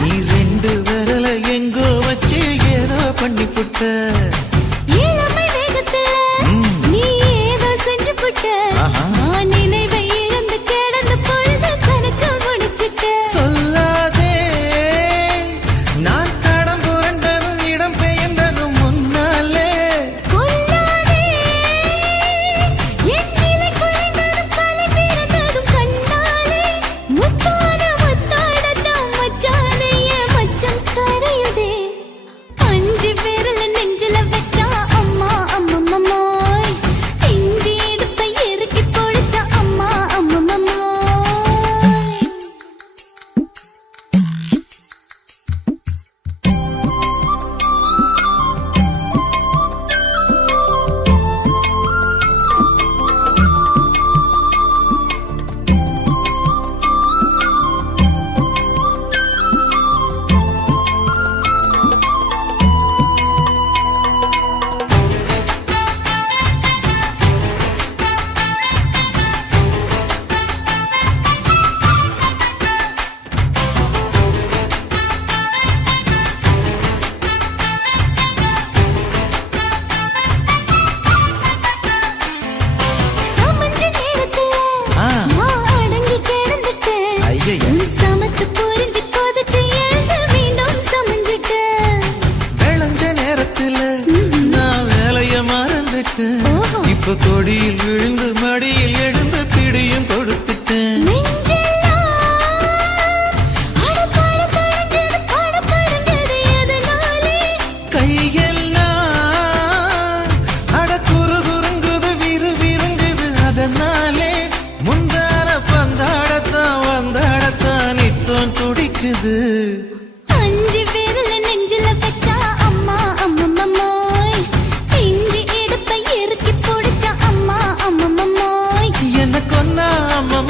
நீ ரெண்டு விரல எங்கோ வச்சு ஏதோ பண்ணி புட்ட இளமை வேகத்துல நீ ஏதோ செஞ்சு புட்ட நான் நினைவை இழந்து கிடந்து பொழுது கணக்க முடிச்சிட்ட சொல்லாதே நான் தடம் புரண்டதும் இடம் பெயர்ந்ததும் முன்னாலே கொல்லாதே என் நிலை குறைந்ததும் பல பிறந்ததும் கண்ணாலே முத்தான முத்தாடத்தான் மச்சானைய மச்சம் கரையுதே அஞ்சு விரல நெஞ்சில வச்சா அம்மா அம்மம்மாய் இஞ்சி இடுப்பை இறுக்கி பொழிச்சா அம்மா அம்மம்மாய் இப்ப கொடியில் விழுந்து மடியில் எழுந்து பிடியும் கொடுத்துட்டேன் கையெல்லாம் அட குறுகுறுங்குது விறுவிறுங்குது அதனாலே முந்தார பந்தாடத்தான் வந்தாடத்தான் நித்தம் துடிக்குது அஞ்சு விரல நெஞ்சில வச்சா அம்மா அம்மம்மாய் இஞ்சி இடுப்பை இறுக்கி பொடிச்சா அம்மா அம்மம்மாய் என்ன கொன்னா அம்மா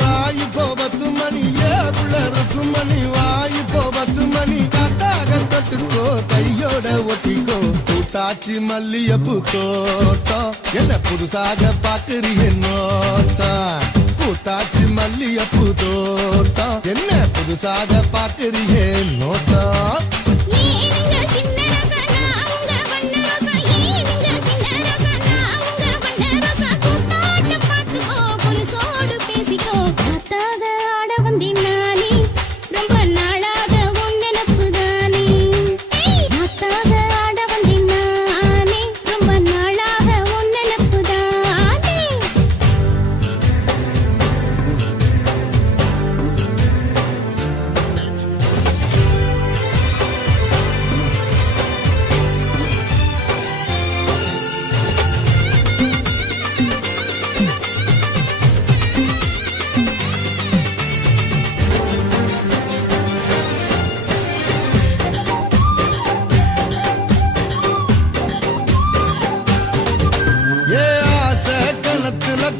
வாய் இப்போ 10 மணி புள்ள ருக்குமணி வாய் இப்போ 10 மணி காத்தாக தொட்டுக்கோ கையோட ஒட்டிக்கோ பூத்தாச்சி மல்லியப்பூ தோட்டம் என்ன புதுசாக பாக்குறிய நோட்டம் பூத்தாச்சி மல்லியப்பூ தோட்டம் என்ன புதுசாக பாக்குறிய நோட்டம்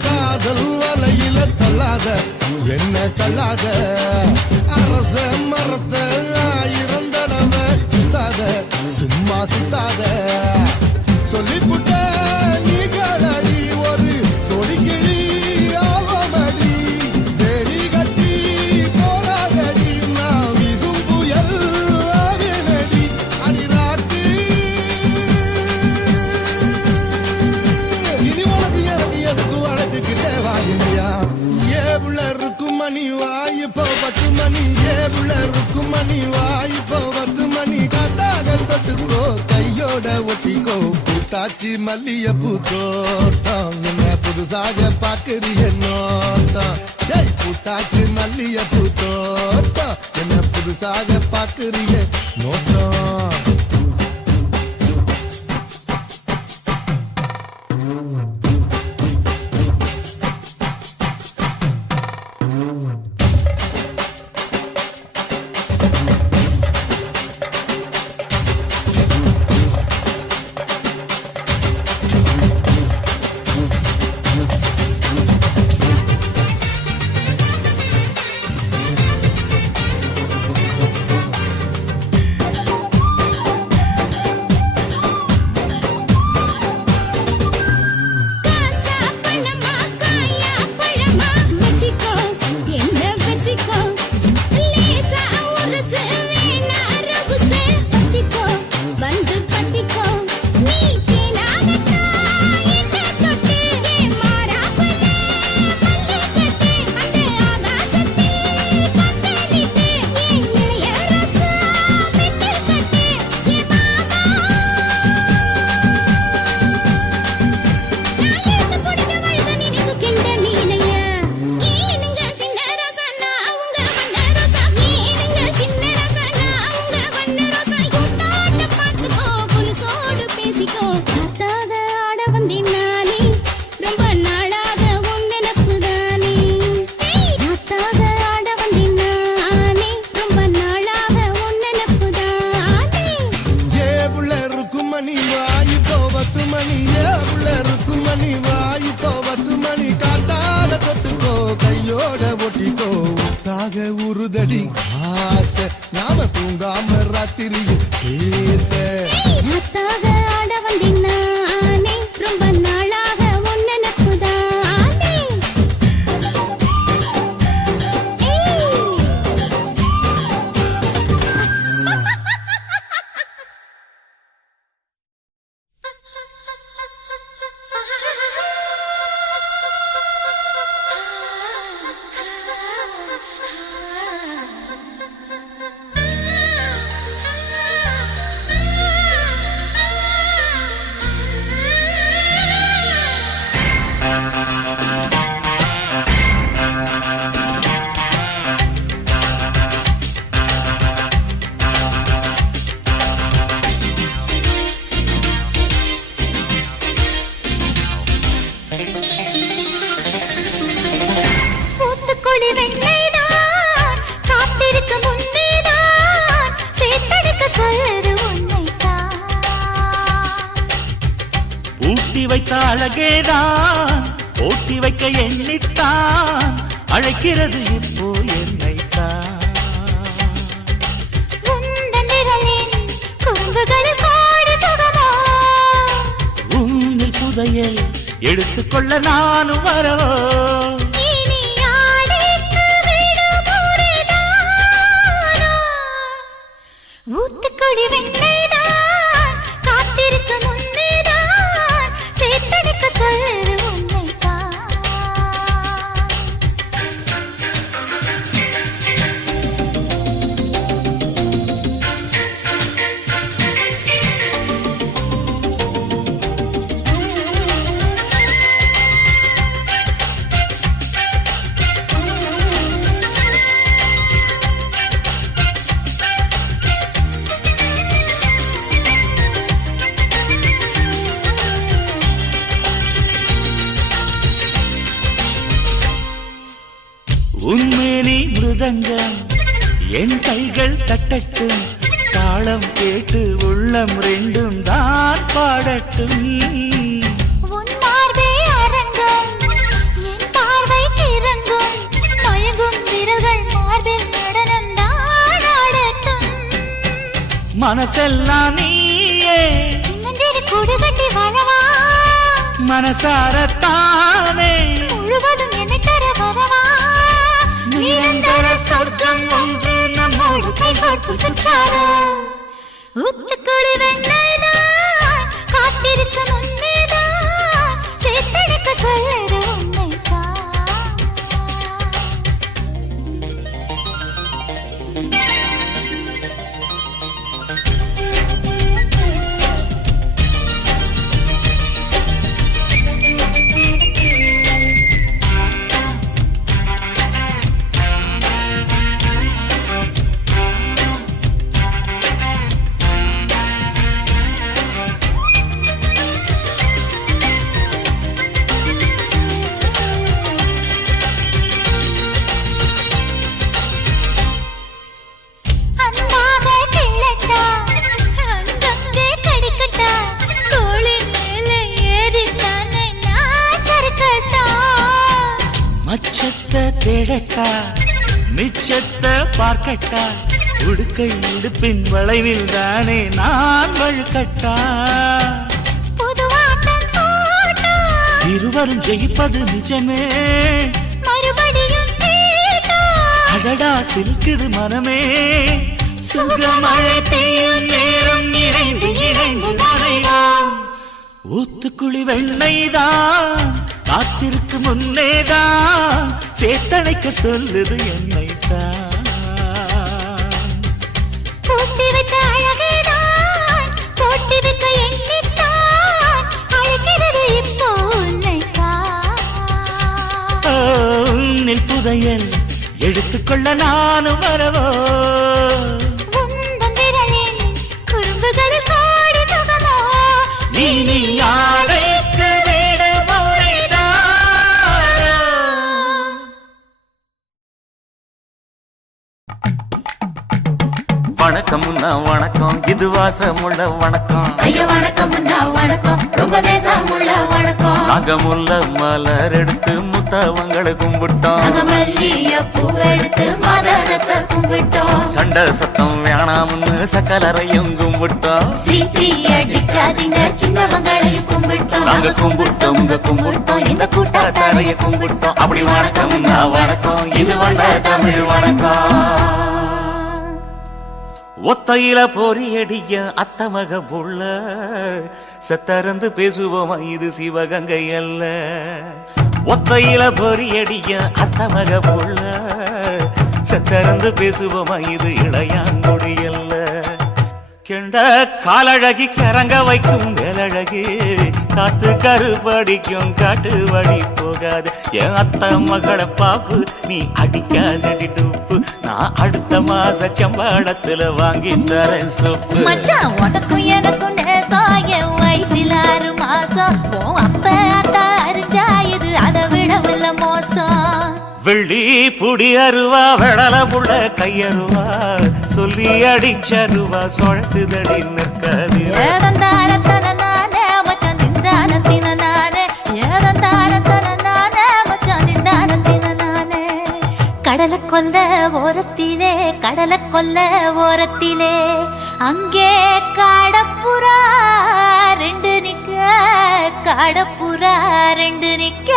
காதல் வலையில தள்ளாத என்ன தள்ளாத அரச மரத்த 1000 தடவை சுத்தாத சும்மா சுத்தாத சொல்லிப்புட்ட நீ காலடி ஒரு சொலிக்கிளி ஆவமடி தேடி கட்டி போராதடி நான் வீசும் புயல் ஆவேனடி அடிராட்டு இனி உனக்கு எனக்கு எதுக்கு வளர்த்துக்கிட்டே வாயியா புள்ள ருக்குமணி வாய் இப்போ 10 மணி புள்ள ருக்குமணி வாய் இப்போ 10 மணி காத்தாக தொட்டுக்கோ கையோட ஒட்டிக்கோ பூத்தாச்சி மல்லியப்பூ தோட்டம் என்ன புதுசாக பாக்குறிய நோட்டம் பூத்தாச்சி மல்லியப்பூ தோட்டம் என்ன புதுசாக பாக்குறிய நோட்டம் உருதடி ஆசை நாம தூங்காம ராத்திரியில் பேச ஆட வந்தேன் ரொம்ப நாளாக உன் நினைப்புதானே ஊட்டி வைத்த அழகேதான் ஓட்டி வைக்க எண்ணித்தான் அழைக்கிறது இப்போ என்னைத்தான். உன்னில் புதையல் எடுத்துக்கொள்ள நானும் வரவோ. ஊத்துக்குடி வெண்ணைதான் காத்திருக்க முன்னேதான் சேத்தடிக்க சொல்லுது உன்னைத்தான். உன்மேனி மிருதங்கம் என் கைகள் தட்டட்டும், தாளம் கேட்டு உள்ளம் ரெண்டும் தான் பாடட்டும். உன் பார்வை அரங்கம் என் பார்வை கிறங்கும், மயங்கும் விரல்கள் மார்பில் நடனம் தான் ஆடட்டும். மனசெல்லாம் நீயே சின்னஞ்சிறு கூடு கட்டி வாழவா, மனசாரத்தானே முழுவதும் என்னை தர வரவா. நிரந்தர சொர்க்கம் ஒன்று நம்மோடு கைகோர்த்து சுற்றாரோ. ஊத்துக்குடி வெண்ணைதான் காத்திருக்க முன்னேதான் சேத்தடிக்க சொல்லுற உன்னைத்தான். மச்சத்தை தேடட்டா மிச்சத்தை பார்க்கட்டா, உடுக்கை உடுப்பின் வளைவில் தானே நான் வழுக்கட்டா. இருவரும் ஜெயிப்பது நிஜமே, அடடா சிலுக்குது மனமே. சுகமழை பெய்யும் நேரம் நிறைந்து நிறைந்து நனைவோம். ஊத்துக்குழி வெண்ணைதான் காத்திருக்கு முன்னேதான் சேத்தடைக்க சொல்லுது என்னைத்தான். போட்டி வைத்த அழகேதான் போட்டி வைக்க எண்ணித்தான் அழைக்கிறது இப்போ உன்னைத்தான். உன்னில் புதையல் எடுத்துக்கொள்ள நானும் வரவோ. உந்தன் விரலின் குறும்புகளில் கோடி சுகமோ. நீ ஆடைக்கு விட முறைதாரோ. வணக்கம் வணக்கம், இது வாசமுள்ள வணக்கம். ஐயா வணக்கம் வணக்கம், ரொம்ப தேசமுள்ள வணக்கம். நாங்க முல்ல மலர் எடுத்து முத்தவங்களை கும்பிட்டோம். நாங்க மல்லிய பூ எடுத்து மதரச கும்பிட்டோம். சண்டை சத்தம் வேணாம்னு சக்கலரையும் கும்பிட்டோம். சீட்டி அடிக்காதீங்க சின்னவங்களையும் கும்பிட்டோம். நாங்க கும்பிட்டோம் கும்பிட்டோம் இந்த கூட்டாத்தாரைய கும்பிட்டோம். அப்படி வணக்கம் வணக்கம், இது வந்த தமிழ் வணக்கம். ஒத்தையில பொறியடிய அத்தமக புள்ள செத்தறந்து பேசுவோமா, இது சிவகங்கை அல்ல. ஒத்தையில பொறியடிய அத்தமக புள்ள செத்தறந்து பேசுவோமா, இது இளையாங்குடி அல்ல. கெண்ட காலழகி கிறங்க வைக்கும் வேலழகி, காத்து கருப்படிக்கும் காட்டு வழி போகாது. என் அத்த மகளை பாப்பு நீ அடிக்காதடி டூப்பு, நான் அடுத்த மாச சம்பளத்துல வாங்கி தரேன் சொப்பு. மச்சான் உனக்கும் எனக்கும் நேசம் என் வயிற்றில் 6 மாசம். அப்ப அத்தா அறிஞ்சாயுது அதை விடவில்ல மோசம். வெள்ளி புடி அருவா வெடல புள்ள கையருவா, சொல்லி அடிச்சருவா சொழட்டுதடி நிற்காது. ஏதந்தாரத்தன நானே மச்சான் நிந்தானத்தின நானே, ஏதந்தாரத்தன நானே மச்சான் நிந்தானத்தின நானே. கடலை கொல்ல ஓரத்திலே கடலை கொல்ல ஓரத்திலே அங்கே காடப்புறா ரெண்டு நிக்க காடப்புறா ரெண்டு நிக்க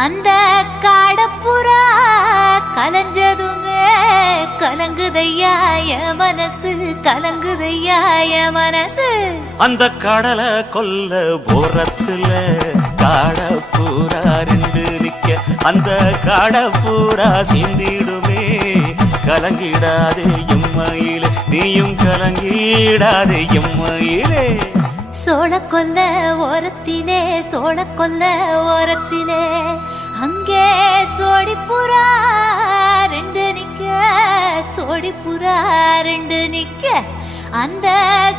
அந்த காடப்புறா கலஞ்சதுமே கலங்குதையா என் மனசு கலங்குதையா என் மனசு அந்த கடலை கொல்ல ஓரத்துல காடப்பூரா ரெண்டு நிக்க அந்த காடப்பூரா சிந்திடுமே கலங்கிடாதே எம்மையிலே நீயும் கலங்கிடாதே எம்மையிலே சோழ கொல்ல ஓரத்திலே சோழ கொல்ல ஓரத்திலே அங்கே சோடிப்புறா ரெண்டு நிக்க சோடிப்புறா ரெண்டு நிக்க அந்த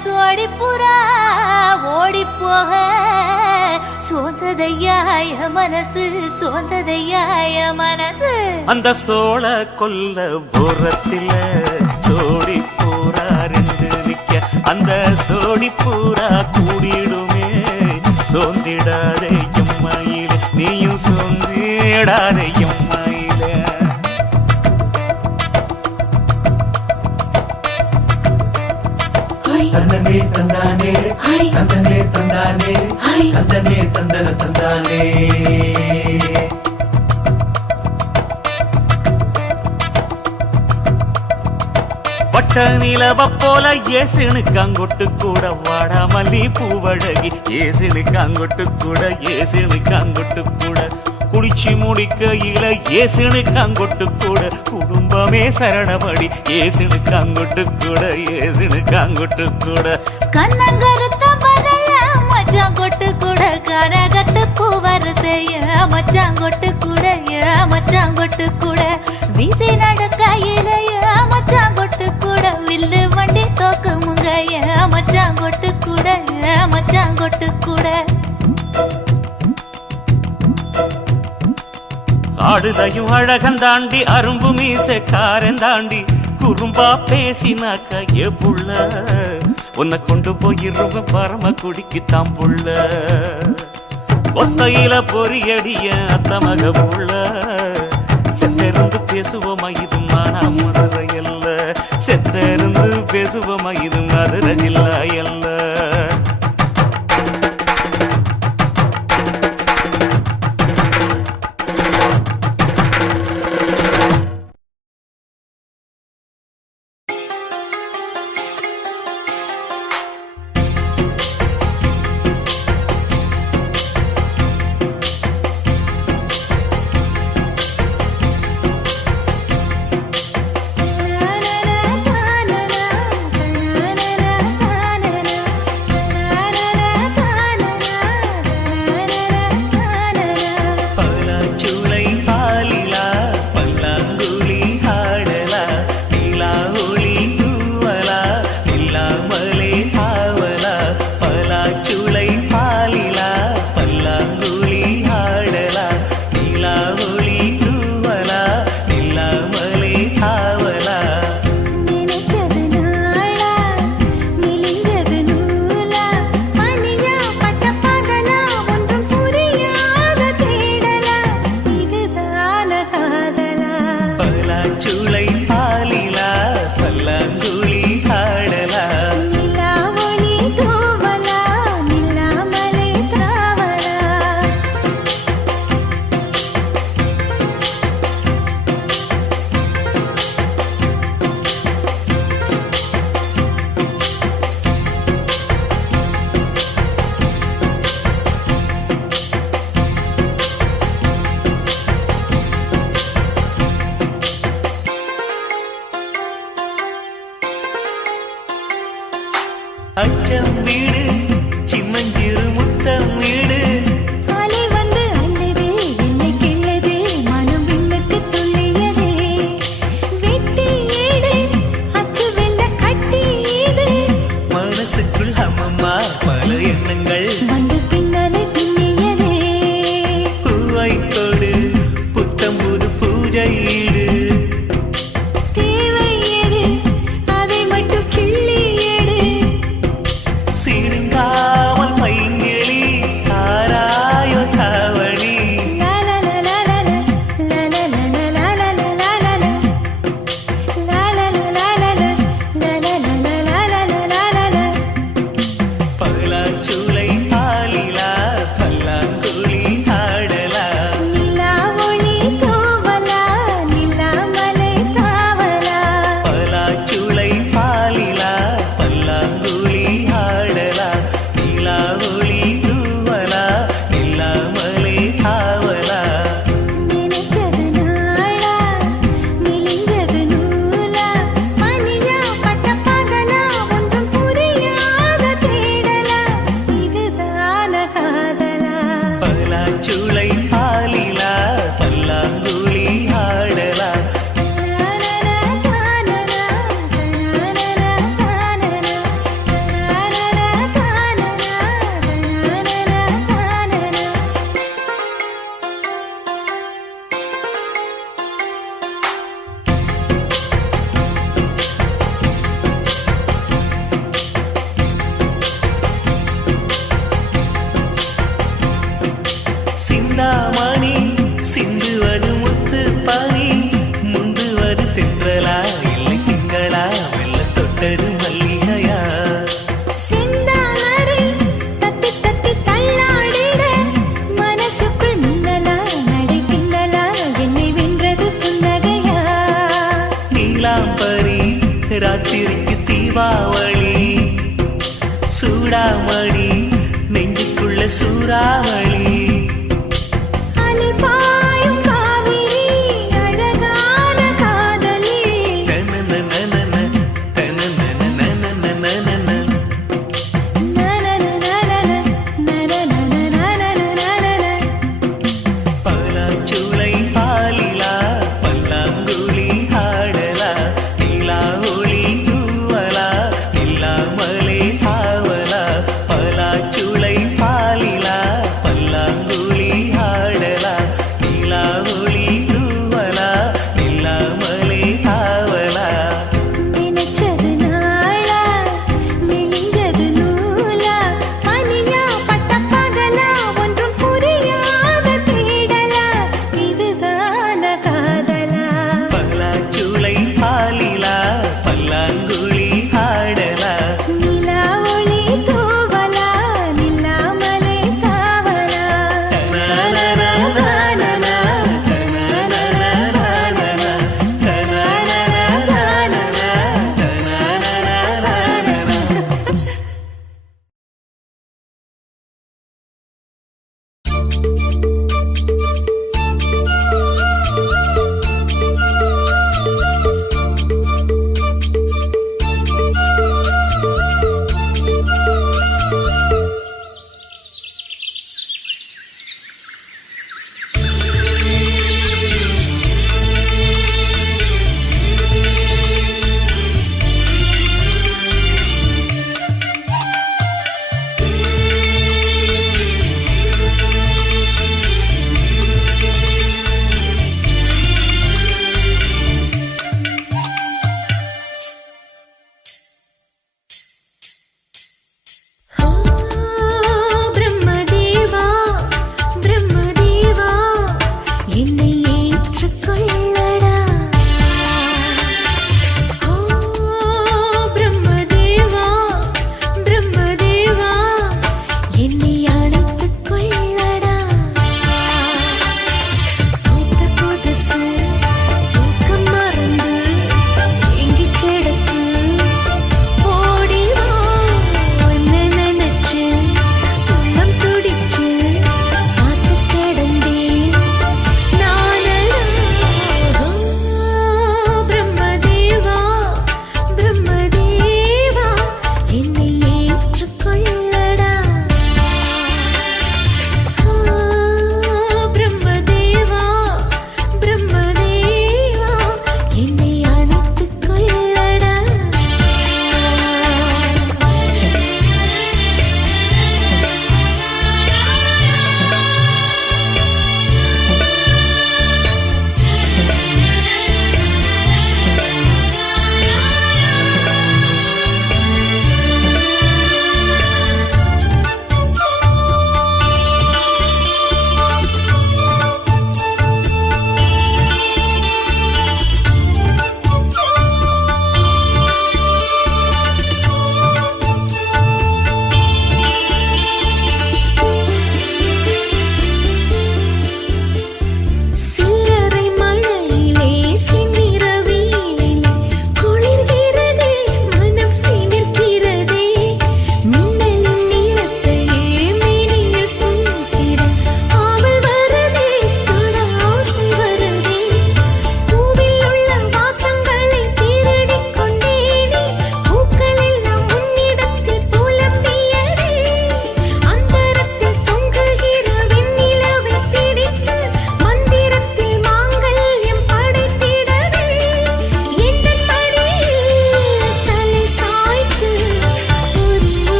சோடிப்புறா ஓடி போக சோந்ததையாய மனசு சோந்ததையாய மனசு அந்த சோழ கொல்ல ஓரத்தில சோடி பூரா ரெண்டு நிக்க அந்த சோடி பூரா கூடிடுமே சோந்திடாதே எம்மையிலே நீயும் சோந்திடாதே எம்மையிலே தந்தனே தந்தானே தந்தனே தந்தானே தந்தனே தந்தன தந்தானே வட்ட நிலவ போல ஏசுனுக்கு அங்கொட்டு கூட வாடா மல்லி பூவழகி ஏசுனுக்கு அங்கொட்டு கூட ஏசுனுக்கு அங்கொட்டு கூட குளிச்சு முடிக்கையில ஏசுனுக்கு அங்கொட்டு கூட குடும்பமே சரணமடி ஏசுனுக்கு அங்கொட்டு கூட ஏசுனுக்கு அங்கொட்டு கூட கண்ணங்கருத்த வரைய மச்சாங்கொட்டு கூட கரகத்துக்கு வரிசைய மச்சாங்கொட்டு கூட மச்சாங்கொட்டு கூட வீசி நடக்கையிலைய மச்சாங்கொட்டு கூட வில்லு வண்டி தோக்கு முங்கைய மச்சாங்கொட்டு கூட மச்சாங்கொட்டு கூட ஆடுதையும் அழகந்தாண்டி அரும்பு மீசக்காரன் தாண்டி குறும்பா பேசினாக்க ஏ புள்ள உன்னை கொண்டு போயிருவ பரம குடிக்கு தாம்புள்ள ஒத்தையில பொறியடிய அத்த மக புள்ள செத்திருந்து பேசுவோமா இது மானா மதுரை அல்ல செத்திருந்து பேசுவோமா இது மதுரை ஜில்லா அல்ல நீலாம்பரி ராத்திரிக்கு தீபாவளி சூடாமணி நெஞ்சுக்குள்ள சூறாவளி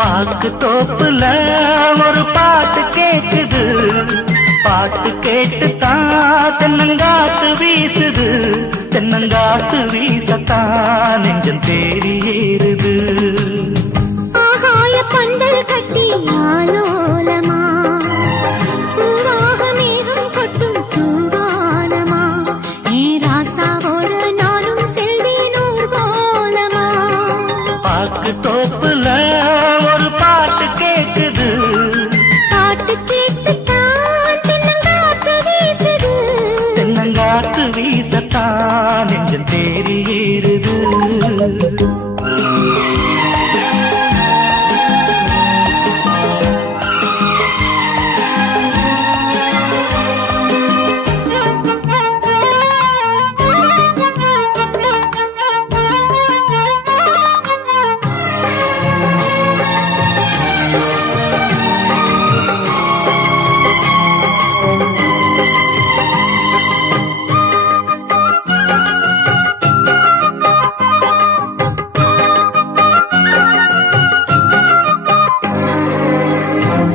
பாக்கு தோப்புல ஒரு பாட்டு கேக்குது, பாட்டு கேட்டுத்தான் தென்னங்காத்து வீசுது, தென்னங்காத்து வீசத்தான் நெஞ்சம் தேடி ஏறுது. ஆகாய பந்தல் கட்டி ஆலோலமா, ஊராக மேகம் கொட்டும் தூவானமா, ஏ ராசா ஒரு நாளும் செல்வேன் ஊர்கோலமா. பாக்கு தோப்புல ஒரு பாட்டு கேக்குது, பாட்டு கேட்டுத்தான் தென்னங்காத்து வீசுது, தென்னங்காத்து வீசத்தான் நெஞ்சம் தேடி ஏறுது.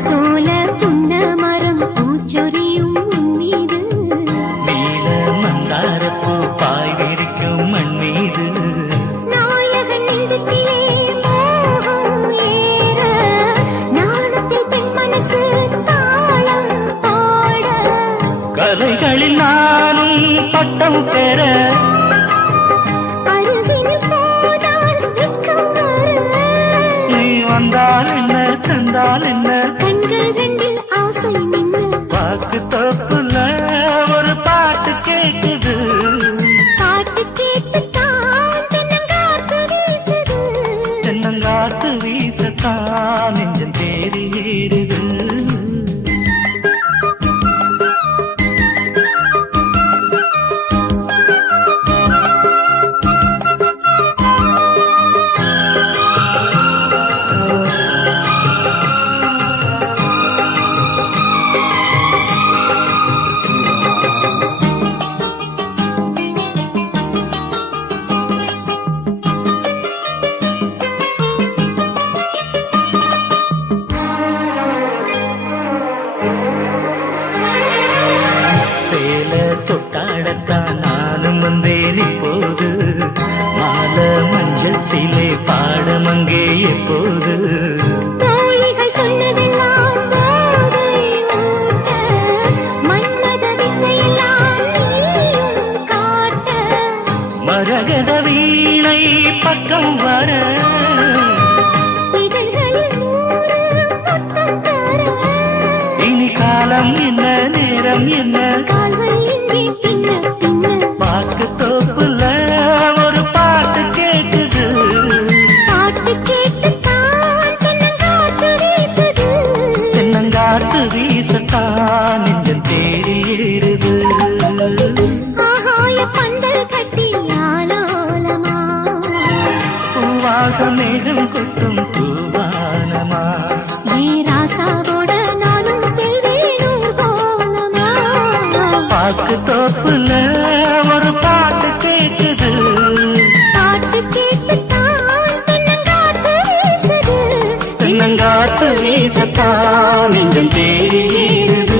சோல புன்ன மரம் பூச்சொரியும் மீது, நீல மந்தாரப்பூ பாய் விரிக்கும் மண் மீது, நாயகன் நெஞ்சத்திலே மோகம் ஏற, நாணத்தில் பெண் மனசு தாளம் பாட, கலைகளில் நானும் பட்டம் பெற, அருகினில் போனால் வெட்கம் வர, நீ வந்தால் என்ன தந்தால் என்ன, கண்கள் ரெண்டில் ஆசை நின்று, பாக்கு தோப்புல ஒரு பாட்டு கேக்குது, பாட்டு கேட்டுத்தான் தென்னங்காத்து வீசுது, தென்னங்காத்து வீசத்தான் நெஞ்சம் தேடி ஏறுது. சேல தொட்டாடத்தான் நானும் வந்தேன் இப்போது, மாலை மஞ்சத்திலே பாடம் அங்கே எப்போது, தோழிகள் சொன்னதெல்லாம் போதை ஊட்ட, மன்மத வித்தையெல்லாம் நீயும் காட்ட, மரகத வீணை பக்கம் வர, இதழ்களில் நூறு முத்தம் தர, இனி காலம் என்ன நேரம் என்ன, கால்கள் எங்கே பின்ன பின்ன, பாக்கு தோப்புல ஒரு பாட்டு கேக்குது, பாட்டு கேட்டுத்தான் தென்னங்காத்து வீசுது, தென்னங்காத்து வீசத்தான் நெஞ்சம் தேடி ஏறுது. ஆகாய பந்தல் கட்டி ஆலோலமா, பூவாக மேகம் கொட்டும் தூவானமா, ஏ ராசாவோட நானும் செல்வேன் ஊர்கோலமா. பாக்கு தோப்புல ஒரு பாட்டு கேக்குது, பாட்டு கேட்டுத்தான் தென்னங்காத்து வீசுது, தென்னங்காத்து வீசத்தான் நெஞ்சம் தேடி ஏறுது.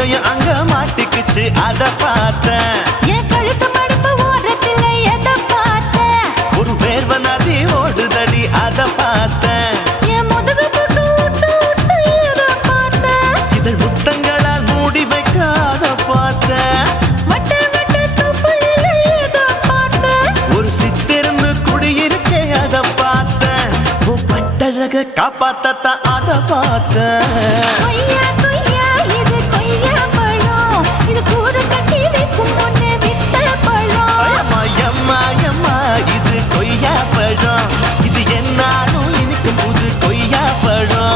இதயம் அங்க மாட்டிக்குச்சு அத பார்த்தேன். என் கழுத்து மடுப்பு ஓரத்துல எதை பார்த்தேன்? ஒரு வேர்வ நதி ஓடுதடி அத பார்த்தேன். என் முதுகு புட்டு விட்டு விட்டு எதை பார்த்தேன்? இதழ் முத்தங்களால் மூடி வைக்க அத பார்த்தேன். வட்ட வட்ட தொப்புளில எதை பார்த்தேன்? ஒரு சித்திரந்து குடியிருக்கே அத பார்த்தேன். உன் பட்டழக காப்பாத்தத்தான் அத பார்த்தேன். கொய்யா கொய்யா இது கொய்யா பழம், இது கூறு கட்டி வைக்கும் முன்னே வித்த பழம். அம்மா எம்மா எம்மா இது கொய்யா பழம். இது என்னாலும் எனக்கு புது கொய்யா பழம்.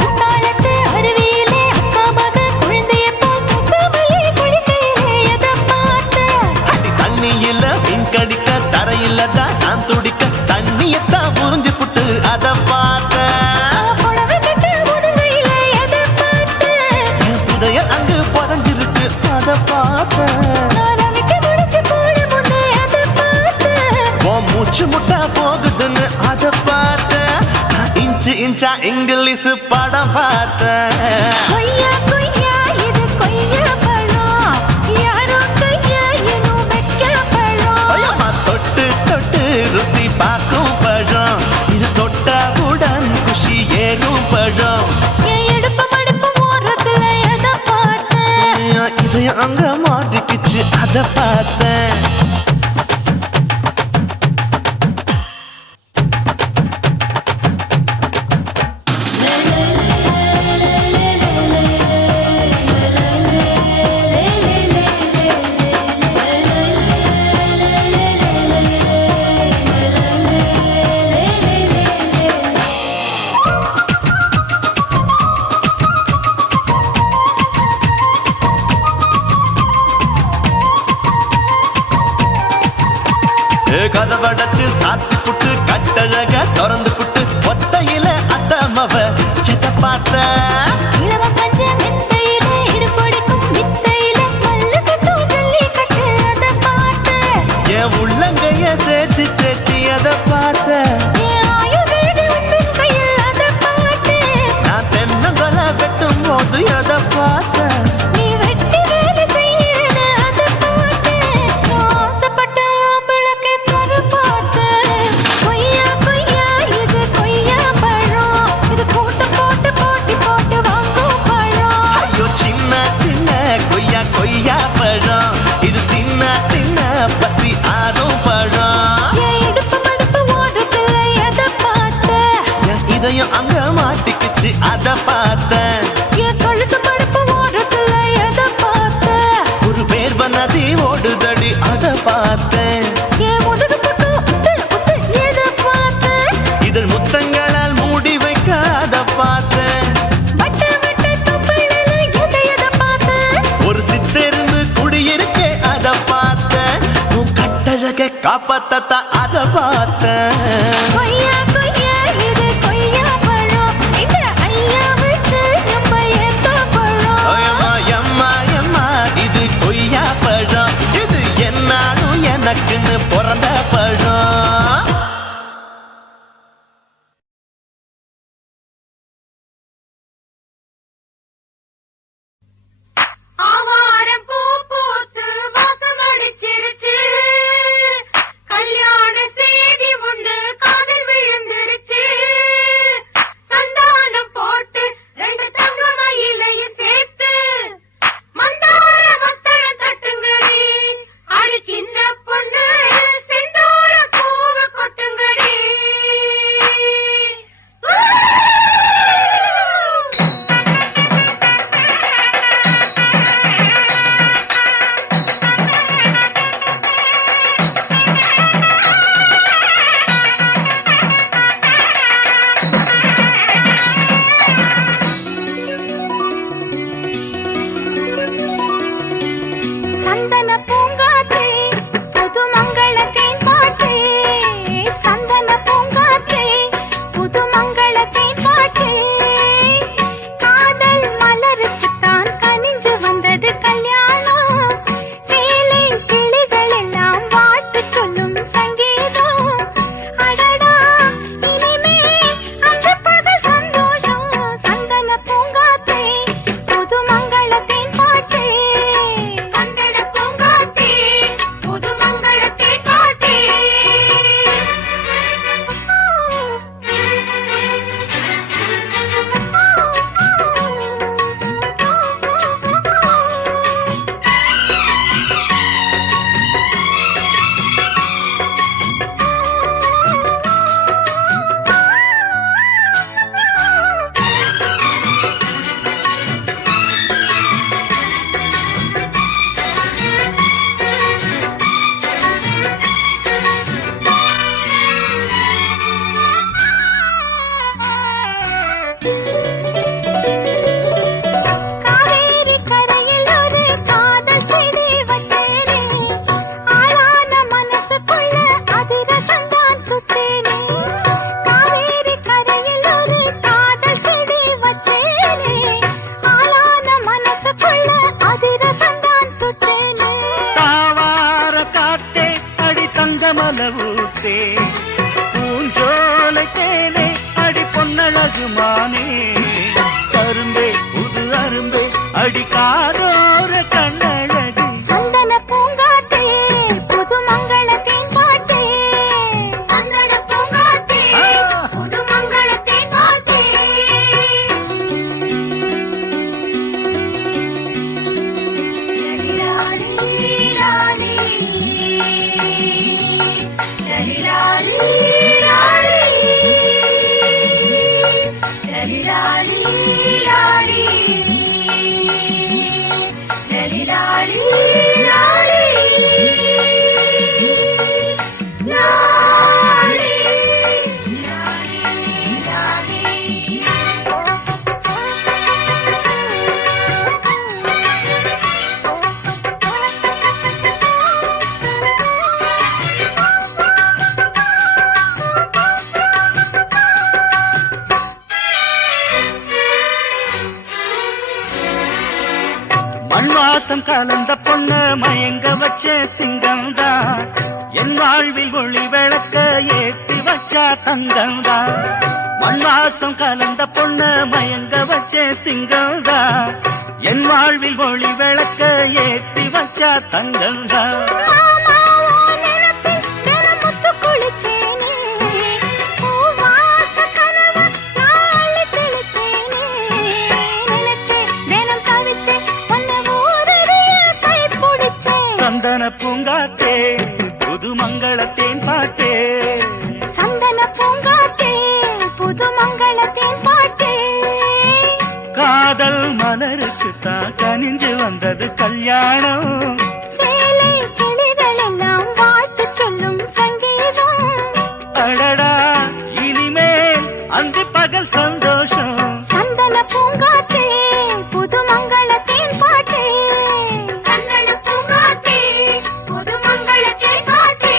குத்தாலத்து அருவியிலே அக்கா மக குழந்தைய போல் முசாமையே குளிக்கையிலே எதை பார்த்தேன்? அடி தண்ணியில மீன் கடிக்க தரையில தான் நான் துடிக்க தண்ணியத்தான் புரிஞ்சு புட்டு அத பார்த்தேன். புடவை கட்ட முதுகையில எதை பார்த்தேன்? என் புதையல் அங்கு புதஞ்சிருக்கு அத பார்த்தேன். நான் ரவிக்கு முடிச்சு போட முன்னே எதை பார்த்தேன்? உன் மூச்சு முட்டா போகுதுன்னு அத பார்த்தேன். நான் இன்ச்சு இன்ச்சா இங்கிலீஷ் படம் பார்த்தேன். கொய்யா கொய்யா இது கொய்யா பழம், யாரோ கையா இன்னும் வைக்க பழம். ஐயம்மா தொட்டு தொட்டு ருசி பார்க்கும் பழம். இது தொட்டவுடன் குஷி ஏறும் பழம். என் இடுப்பு மடுப்பு ஓரத்துல எதை பார்த்தேன்? என் இதயம் அங்க மாட்டிக்கிச்சு அத பார்த்தேன். கதவடைச்சு சாத்தி புட்டு கட்டழக திறந்து புட்டு ஒத்தையில அத்தமவ எதை பார்த்த? இளவ பஞ்ச மெத்தையில இடுப்பொடிக்கும் வித்தையில மல்லு கட்டும் ஜல்லி கட்டு அதை பார்த்தேன். என் உள்ளங்கைய தேய்ச்சி தேய்ச்சி எதை பார்த்த? என் ஆயுர்வேத உந்தன் கையில் அதை பார்த்தேன். நான் தென்னங்கொலை வெட்டும் போது எதை பார்த்த? நீ வெட்டி வேலை செய்யறது அதை பார்த்தேன். நான் ஆசைப்பட்ட ஆம்பளுக்கு தர பார்த்தேன். கொய்யா கொய்யா இது கொய்யா பழம், இது கூட்டு போட்டு போட்டி போட்டு வாங்கும் பழம். ஐயோ சின்ன சின்ன கொய்யா கொய்யா பழம். இது தின்ன தின்ன பசி ஆறும் பழம். என் இடுப்பு மடுப்பு ஓரத்துல எதை பார்த்தேன்? என் இதயம் அங்க மாட்டிக்குச்சு அத பார்த்தேன். என் கழுத்து மடுப்பு ஓரத்துல எதை பார்த்தேன்? ஒரு வேர்வ நதி ஓடுதடி அத பார்த்தேன். என் முதுகு புட்டு உத்து உத்து எதை பார்த்தேன்? இதழ் முத்தங்களால் மூடி வைக்க அத பார்த்தேன். வட்ட வட்ட தொப்புளில எதை பார்த்தேன்? ஒரு சித்திருந்து குடியிருக்கே அத பார்த்தேன். உன் கட்டழக காப்பாத்தத்தான் அத பார்த்தேன். கொய்யா கொய்யா இது கொய்யா பழம், இந்த ஐயாவுக்கு ரொம்ப ஏத்த பழம். ஐயம்மா எம்மா எம்மா இது கொய்யா பழம். இது என்னாலும் எனக்குன்னு பிறந்த பழம். ஆவாரம் பூ பூத்து வாசம் அடிச்சிருச்சு, கல்யாண செய்தி ஒண்ணு காதில் விழுந்துருச்சு. தந்தானம் போட்டு 2 தங்க மயிலையும் சேர்த்து மந்தார மத்தளம் தட்டுங்கடி, அடி சின்ன பொண்ணு செந்தூர சந்தன பூங்காற்றே புது மங்களத்தின் பாட்டே சந்தன பூங்காற்றே புது மங்களத்தின் பாட்டே காதல் மலருக்குத்தான் கனிஞ்சு வந்தது கல்யாணம் சேலை கிளிகள் எல்லாம் வாழ்த்து சொல்லும் சங்கீதம் அடடா இனிமே அந்த பகல் சந்தோஷம் சந்தன பூங்காற்றே புது மங்களத்தின் பாட்டே சந்தன பூங்காற்றே புது மங்களத்தின் பாட்டே காவேரி கரையில் ஒரு காதல் செடி வச்சேனே ஆளான மனசுக்குள்ள அதிரசந்தான் சுத்தேனே காவேரி கரையில் ஒரு காதல் செடி வச்சேனே ஆளான மனசுக்குள்ள அதிரசந்தான் சுத்தேனே தாவார காத்தே அடி தங்கமலவூத்தே பூஞ்சோலை தேனே அடி பொன்னழகுமானே கரும்பே புது அரும்பே அடி காதோர கண்ணழகு சந்தன பூங்காற்றே புது மங்களத்தின் பாட்டே சந்தன பூங்காற்றே புது மங்களத்தின் பாட்டே மண்வாசம் கலந்த பொண்ண மயங்க வச்ச சிங்கம்தான் என் வாழ்வில் ஒளி விளக்க ஏத்தி வச்சா தங்கம்தான் மண்வாசம் கலந்த பொண்ண மயங்க வச்ச சிங்கம்தான் என் வாழ்வில் ஒளி விளக்க ஏத்தி வச்சா தங்கம்தான் மாமா உன் நினைப்பில் தினமுத்து குளிச்சேனே பூவாச கனவு நாளை தெளிச்சேனே நினைச்சேன் தினம் தவிச்சேன் உன்னை ஊரறிய கை பிடிச்சேன் சந்தன பூங்காத்தே புது மங்களத்தேன் பாட்டே சந்தன பூங்காற்றே புது மங்களத்தின் பாட்டே காதல் மலருக்கு தான் கனிஞ்சு வந்தது கல்யாணம் சேலை கிளிகள் எல்லாம் வாழ்த்து சொல்லும் சங்கீதம் அடடா இனிமேல் அந்தி பகல் சந்தோஷம் சந்தன பூங்காற்றே புது மங்களத்தின் பாட்டே சந்தன பூங்காற்றே புது மங்களத்தின் பாட்டே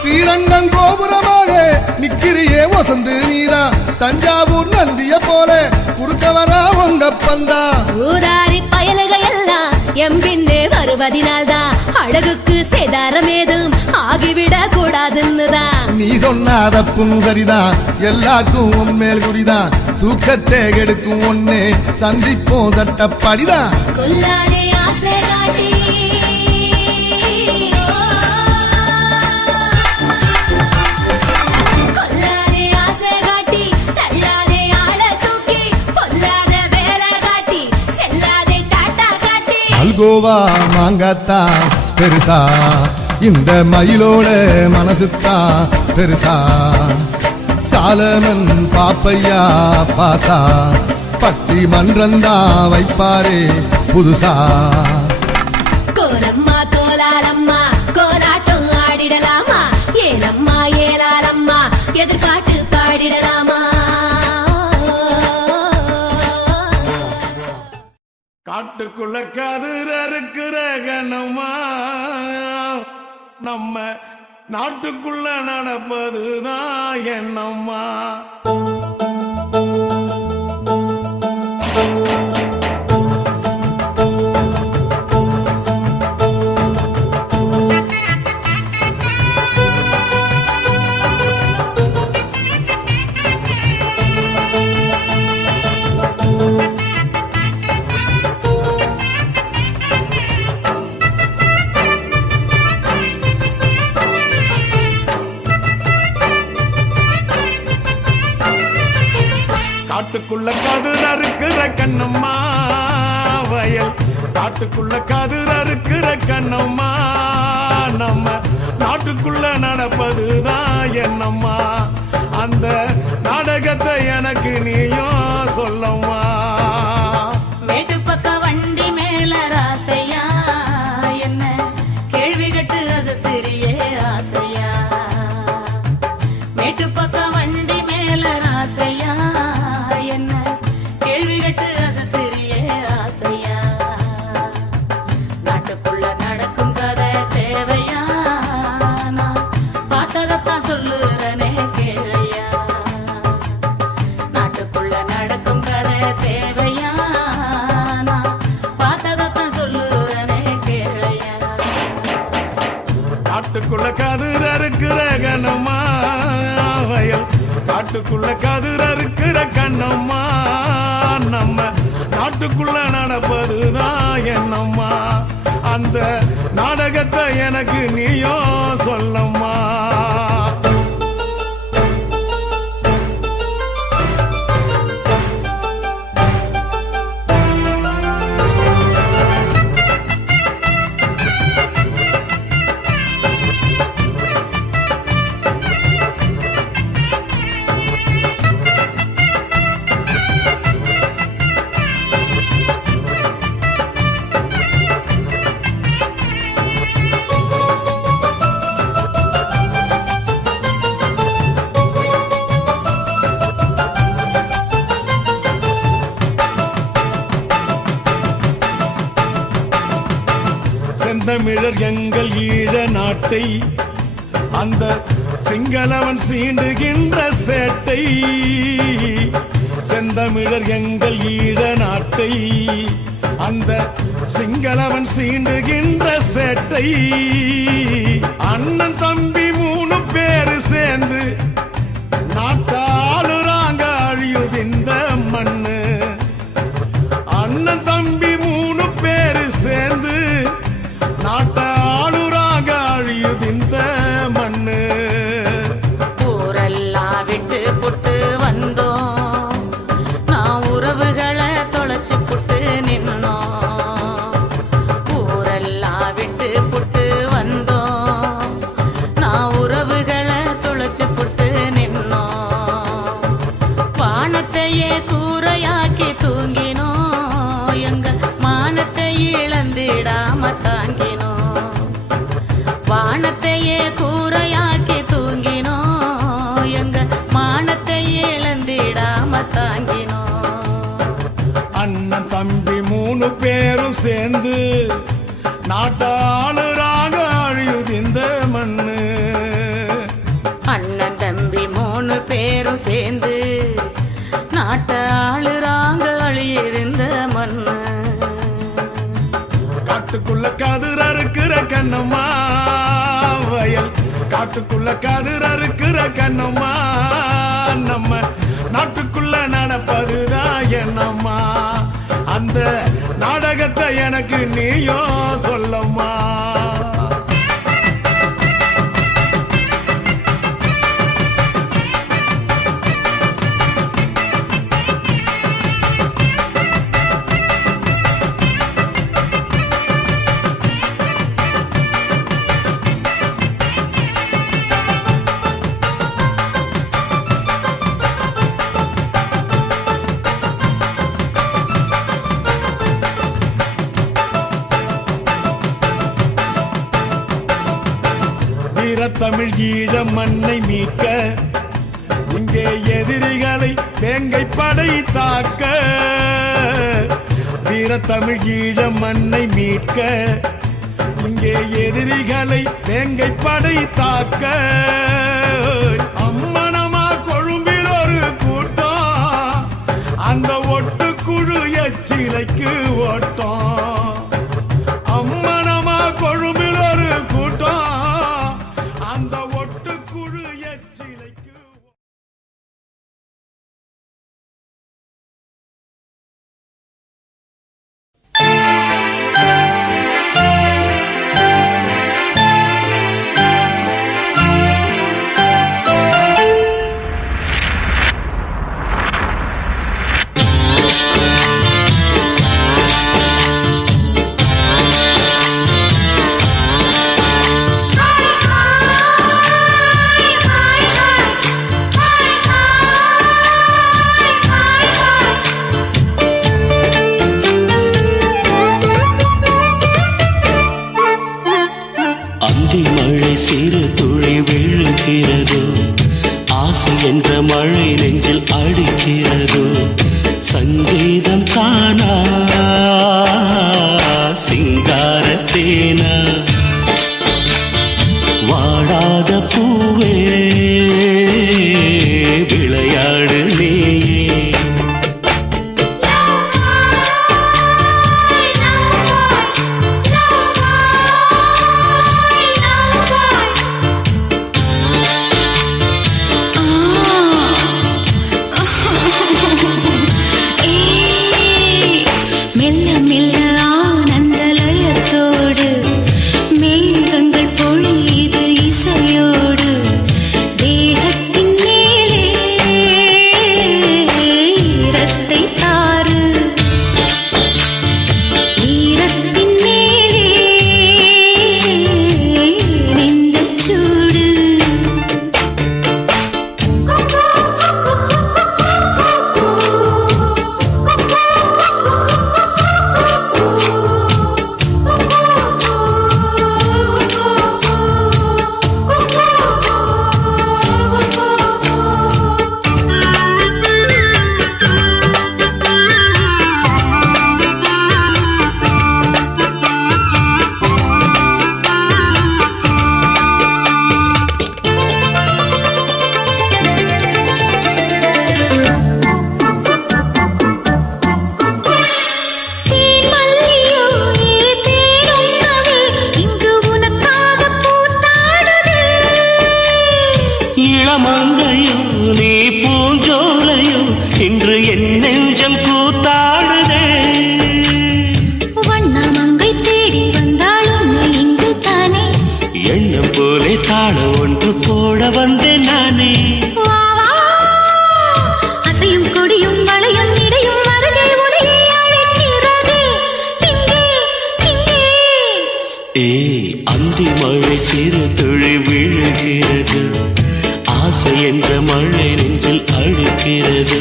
ஸ்ரீரங்கம் கோபுரமாக நிக்கிறியே வசந்து நீரா தஞ்சாவூர் நந்திய போல குறுக்க வரா உங்க பந்தா ஊதாரி பயலுக எல்லாம் எம்பின்னே வருவதினால்தான் அழகுக்கு சேதாரம் ஏதும் ஆகிவிடக் கூடாதுன்னுதான் நீ சொன்னாத புன்சரிதான் எல்லாருக்கும் உன்மேல் குறிதான் தூக்கத்தை கெடுக்கும் ஒன்னே சந்திப்போம் தட்டப்படிதான் கொல்லாதே ஆசை காட்டி கொல்லாதே ஆசை காட்டி தள்ளாதே ஆள தூக்கி பொல்லாத வேலை காட்டி செல்லாதே டாட்டா காட்டி அல்கோவா மாங்காத்தா பெருசா இந்த மயிலோட மனசுத்தா பெருசா சாலமன் பாப்பையா பாசா பட்டி மன்றந்தா வைப்பாரே புதுசா காட்டுக்குள்ள கதிர இருக்கிற கண்ணம்மா நம்ம நாட்டுக்குள்ள நடப்பதுதான் என்னம்மா. காட்டுக்குள்ள கதிர இருக்கிற கண்ணம்மா வயல் காட்டுக்குள்ள கதிர இருக்கிற கண்ணம்மா நம்ம நாட்டுக்குள்ள நடப்பதுதான் என்னம்மா. அந்த நாடகத்தை எனக்கு நீயும் சொல்லம்மா. மேட்டு பக்க வண்டி மேல ராசையா என்ன கேள்வி கட்டு அசத்திரியே ஆசையா. மேட்டு பக்க வண்டி மேல ராசையா என்ன கேள்வி கட்டு அசத்திரியே ஆசையா. நாட்டுக்குள்ள நடக்கும் கதை தேவையா நான் பார்த்ததத்தான் சொல்லுறனே கேளையா. நாட்டுக்குள்ள நடக்கும் கதை தேவையா நான் பார்த்ததத்தான் சொல்லுறனே கேளையா. காட்டுக்குள்ள கதிர இருக்கிற கண்ணம்மா வயல் காட்டுக்குள்ள கதிர இருக்கிற கண்ணம்மா நம்ம நாட்டுக்குள்ள நடப்பதுதான் என்னம்மா. அந்த நாடகத்தை எனக்கு நீயும் சொல்லம்மா. செந்தமிழர் எங்கள் ஈழ நாட்டை அந்த சிங்களவன் சீண்டுகின்ற சேட்டை. செந்தமிழர் எங்கள் ஈழ நாட்டை அந்த சிங்களவன் சீண்டுகின்ற சேட்டை. அண்ணன் தம்பி 3 பேரு சேர்ந்து நாட்டாளுறாங்க அழியுது இந்த மண்ணு. அண்ணன் தம்பி 3 பேரு சேர்ந்து நாட்டாளுறாக அழியுது இந்த மண்ணு. ஊரெல்லாம் விட்டு புட்டு வந்தோம் நான் உறவுகளை தொலைச்சு புட்டு நின்னோம். ஊரெல்லாம் விட்டு புட்டு வந்தோம் நான் உறவுகளை தொலைச்சு புட்டு நின்னோம். வானத்தையே கூரையாக்கி தூங்கினோம் எங்க மானத்தை இழந்திடாம தாங்கினோம். வானத்தையே கூரையாக்கி தூங்கினோம் எங்க மானத்தை இழந்திடாம தாங்கினோம். அண்ணன் தம்பி 3 பேரும் சேர்ந்து நாட்டாளுறாக அழியுது இந்த மண்ணு. அண்ணன் தம்பி 3 பேரும் சேர்ந்து நாட்டை ஆளுறாங்க அழியிருந்த மண்ணு. காட்டுக்குள்ள கதிர இருக்கிற கண்ணம்மா வயல் காட்டுக்குள்ள கதிர இருக்கிற கண்ணம்மா நம்ம நாட்டுக்குள்ள நடப்பதுதான் என்னம்மா. அந்த நாடகத்தை எனக்கு நீயும் சொல்லம்மா. தமிழ் ஈழ மண்ணை மீட்க எதிரிகளை வேங்கை படை தாக்க வீர தமிழ் ஈழ மண்ணை மீட்க இங்கே எதிரிகளை வேங்கை படை தாக்க அம்மனமா கொழும்பில் ஒரு கூட்டம் அந்த ஒட்டுக்குழு எச்சிலைக்கு ஓட்டம் அம்மனமா கொழும்பில் ஒரு கூட்டம் அந்த ஒட்டுக்குழு எச்சிலைக்கு சிறு துளி விழுகிறதோ ஆசை என்ற மழை நெஞ்சில் அடிக்கிறதோ சங்கீதம் தானா சிங்கார தேனா வாடாத பூவே விளையாடு நீயே மங்கையோ நீ பூஞ்சோலையோ இன்று என் நெஞ்சம் கூத்தாடுதே வண்ண மங்கை தேடி வந்தாலும் இங்கு தானே எண்ணம் போலே தாளம் ஒன்று போட வந்தேன் நானே அசையும் கொடியும் வளையும் இடையும் அருகே உனையே அழைக்கிறது ஏய் அந்தி மழை சிறு துளி விழுகிறது ஆசை என்ற மழை நெஞ்சில் அழுக்கிறது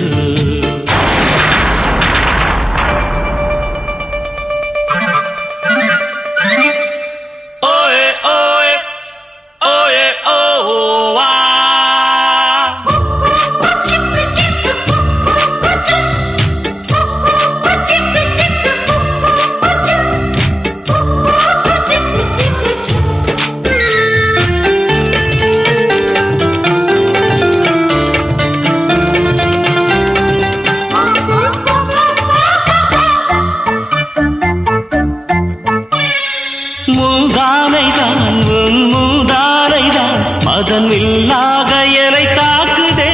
அதன் இல்லாக எனை தாக்குதே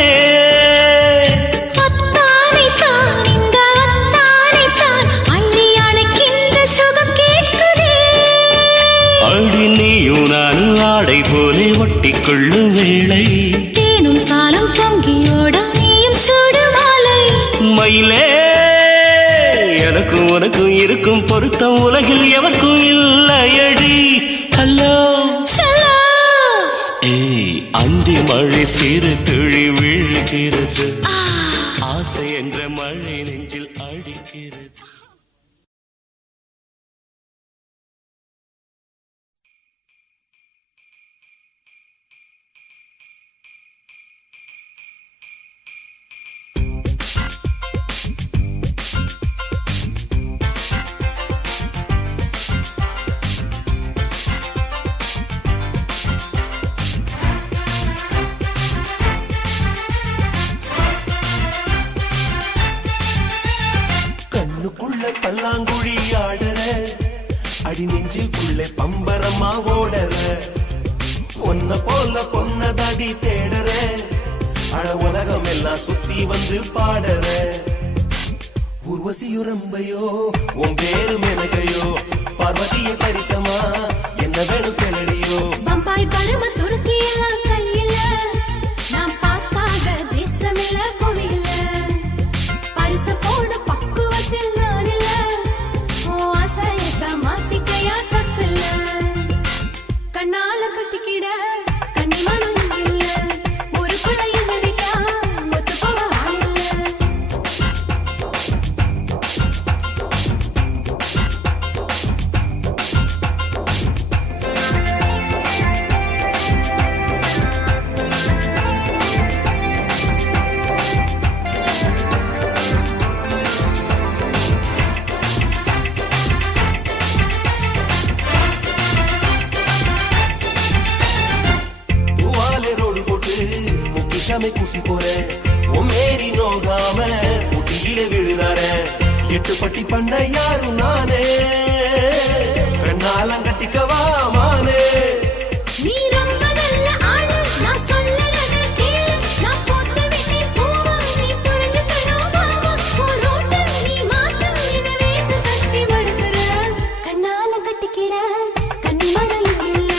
அடி நீயும் நானும் ஆடை போலே ஒட்டிக்கொள்ளும் வேளை தேனும் காலம் பொங்கியோட நீயும் சூடு மாலை மயிலே எனக்கும் உனக்கும் இருக்கும் பொருத்தம் உலகில் எவருக்கும் இல்லையடி ஹலோ ஏய் அந்தி மழை சிறு துளி விழுகிறது ஆசை என்ற மழை நெஞ்சில் அடிக்கிறது பல்லாங்குழி ஆடுற அடி நெஞ்சுக்குள்ளே பம்பரமா ஓடற பொன்ன போல பொன்னதாடி தேடற அட உலகம் எல்லாம் சுத்தி வந்து பாடற ஊர்வசியுரம்பையோ உன் பேரு மெனகையோ பார்வதிய பரிசமா என்ன வேணும் கிளடியோ பம்பாய் பரும துருக்கி எல்லாம் கையில நான் பார்க்காத தேசமில்ல புவியில பரிசு போட பக்குவத்தில் நான் இல்ல ஓ ஆசையக்க மாத்திக்கையா தப்பில்ல கண்ணால கட்டிக்கிட கண்ணிமணம் இல்ல ஊருக்குள்ள என்ன விட்டா ஒத்து போக ஆள் இல்ல தூவாலே ரோடு போட்டு முக்கிஷாமை கூட்டி போறேன் உன் மேரி நோகாம முட்டியில விழுதார எட்டு பட்டி பண்ண யாரும் நானே பெண்ணாலம் கட்டிக்கவா மானே நீ ரொம்ப நல்ல ஆளு நான் சொல்லறத கேளு நான் போட்டு விட்டே பூவா நீ புரிஞ்சுக்கணும் மாமா ஒரு ரோட்ட நீ மாத்த என்ன வேச கட்டி மடுக்கற கண்ணால கட்டிக்கிட கண்ணி மடலும் இல்ல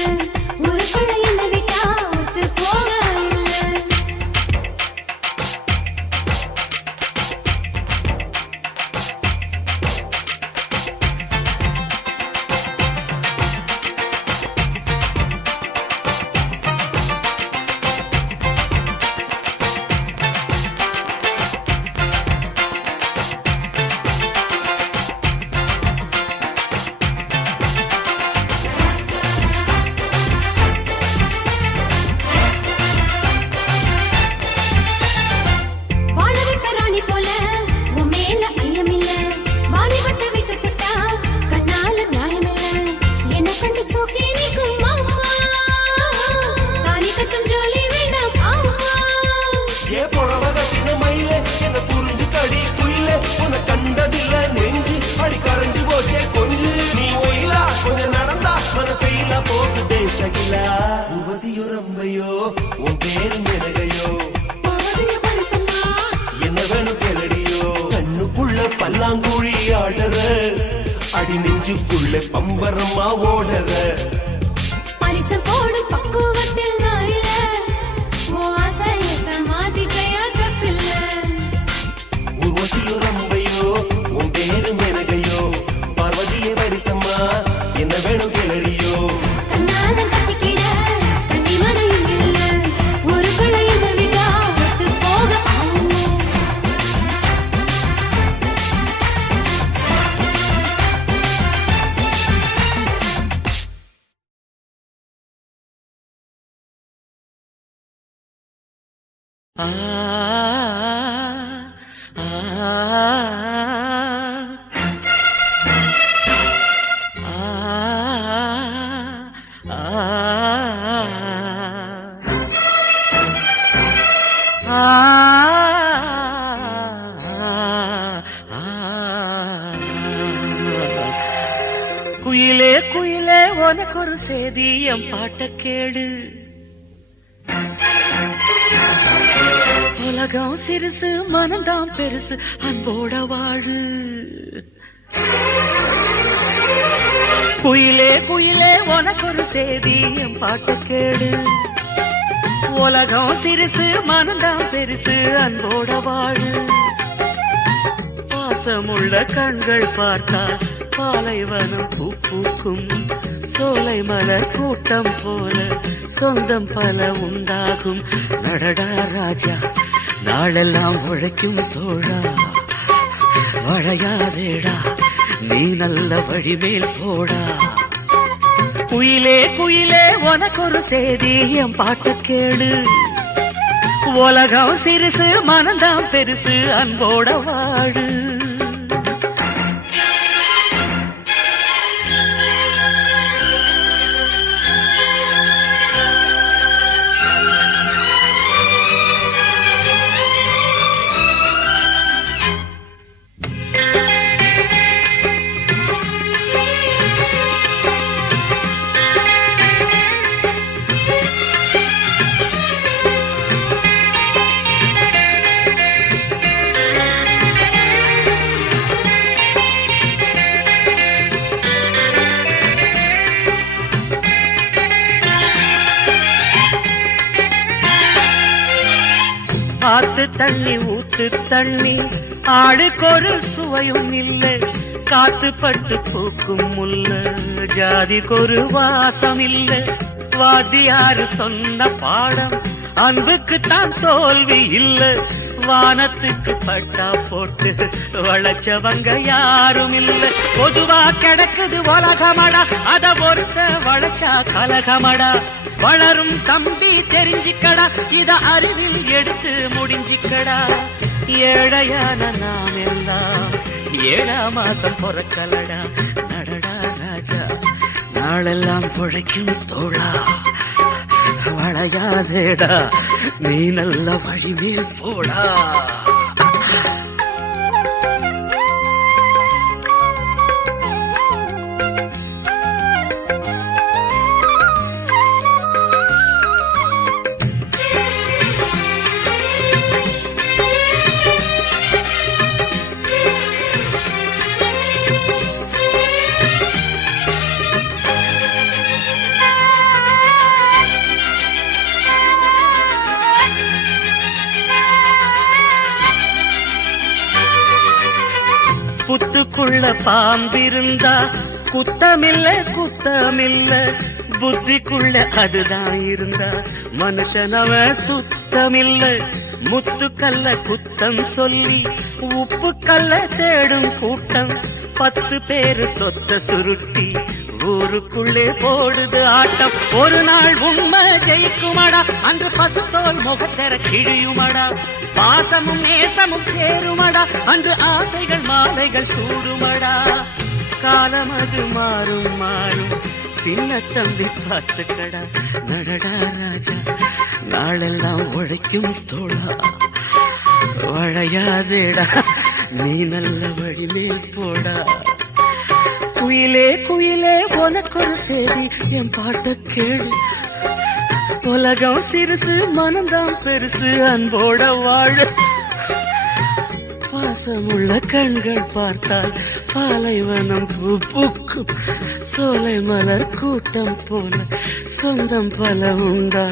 ஊருக்குள்ள என்ன விட்டா ஒத்து போக இல்ல வாழவி பெறாணி போல உன் மேல ஐயமில்ல வாலிபத்தை விட்டு புட்டா கண்ணால நியாயமில்ல என்ன கண்டு சோகே நீக்கும் மாமா தாலி கட்டும் ஜோலி வேண்டாம் ஆமா ஏ புடவ கட்டின மயில என்ன புரிஞ்சு கடி குயில உன்னை கண்டதில்ல நெஞ்சு அடி கரைஞ்சு போச்சே கொஞ்சு நீ ஒயிலா கொஞ்சம் நடந்தா மனசையில போகுதே ஷகிலா ஊர்வசியுரம்பையோ உன் பேரு மெனகையோ பார்வதிய பரிசமா என்ன வேணும் கிளடியோ கண்ணுக்குள்ள பல்லாங்குழி ஆடற அடி நெஞ்சுக்குள்ள பம்பரமா ஓடற பரிசு போடு பக்குவத்தில் நான் இல்ல ஓ ஆசையத்த மாத்திக்கையா தப்பில்ல ஊர்வசியுரம்பையோ உன் பேரு மெனகையோ பார்வதிய பரிசமா என்ன வேணும் கிளடியோ கண்ணால கட்டிக்கிட கண்ணி மடையும் இல்ல ஊருக்குள்ள என்ன விட்டா ஒத்து போக ஆள் இல்ல ஆ ஆ குயிலே குயிலே உனக்கு ஒரு செய்தி என் பாட்ட கேடு உலகம் சிறுசு மனம்தான் பெருசு அன்போட வாழு குயிலே குயிலே உனக்கு ஒரு செய்தி என் பாட்ட கேடு உலகம் சிறுசு மனம்தான் பெருசு அன்போட வாழு பாசமுள்ள கண்கள் பார்த்தா பாலைவனம் பூ பூக்கும் சோலை மலர் கூட்டம் போல சொந்தம் பல உண்டாகும் நடடா ராஜா நாளெல்லாம் உழைக்கும் தோழா வளையாதேடா நீ நல்ல வழிமேல் போடா குயிலே குயிலே உனக்கு ஒரு செய்தி என் பாட்ட கேளு உலகம் சிறுசு மனம்தான் பெருசு அன்போட வாழு ஆத்து தண்ணி ஊத்து தண்ணி ஆளுக்கொரு சுவையும் இல்லை காத்து பட்டு பூக்கும் முல்ல ஜாதிக்கொரு வாசம் இல்லை வாத்தியாரு சொன்ன பாடம் அன்புக்கு தான் தோல்வி இல்லை வானத்துக்கு பட்டா போட்டு வளைச்சவங்க யாரும் இல்ல பொதுவா கிடக்குது உலகமடா அத ஒருத்த வளைச்சா கலகமடா வளரும் தம்பி தெரிஞ்சிக்கடா இத அறிவில் எடுத்து முடிஞ்சிக்கடா ஏழையான நாம் எல்லாம் 7ஆம் மாசம் பொறக்கலடா நடடா ராஜா நாளெல்லாம் பொழைக்கும் தோழா வளையாதேடா நீ நல்ல வழிமேல் போடா புத்துக்குள்ள பாம்பிருந்தா குத்தமில்ல குத்தமில்ல புத்திக்குள்ள அதுதான் இருந்தா மனுஷனவ சுத்தமில்ல முத்துக்கல்ல குத்தம் சொல்லி உப்பு கல்ல தேடும் கூட்டம் 10 பேரு சொத்த சுருட்டி ஊருக்குள்ளே போடுது ஆட்டம் ஒரு நாள் உண்மை ஜெயிக்குமடா அன்று பசுத்தோல் முகத்தர கிழியுமடா பாசமும் நேசமும் சேருமடா அன்று ஆசைகள் மாலைகள் சூடுமடா காலம் அது மாறும் மாறும் சின்ன தம்பி பார்த்துக்கடா நடடா ராஜா நாளெல்லாம் உழைக்கும் தோழா வளையாதேடா நீ நல்ல வழிமேல் போடா குயிலே குயிலே உனக்கொரு செய்தி என் பாட்ட கேளு உலகம் சிறுசு மனம்தான் பெருசு அன்போட வாழ பாசமுள்ள கண்கள் பார்த்தால் பாலைவனம் பூ பூக்கும் சோலை மலர் கூட்டம் போல சொந்தம் பல உண்டா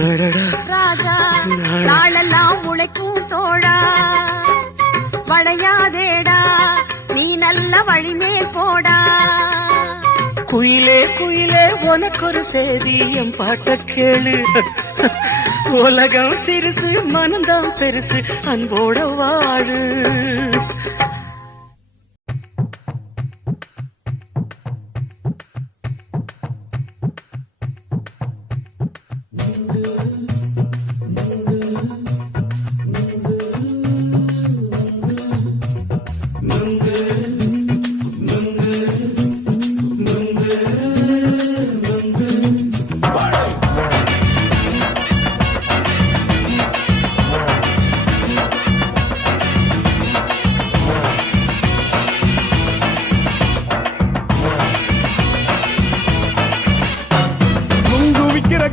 நடடா ராஜா நாளெல்லாம் உழைக்கும் தோழா வளையாதேடா நீ நல்ல வழிமேல் போடா குயிலே குயிலே உனக்கொரு செய்தி என் பாட்ட கேளு உலகம் சிறுசு மனம்தான் பெருசு அன்போட வாழு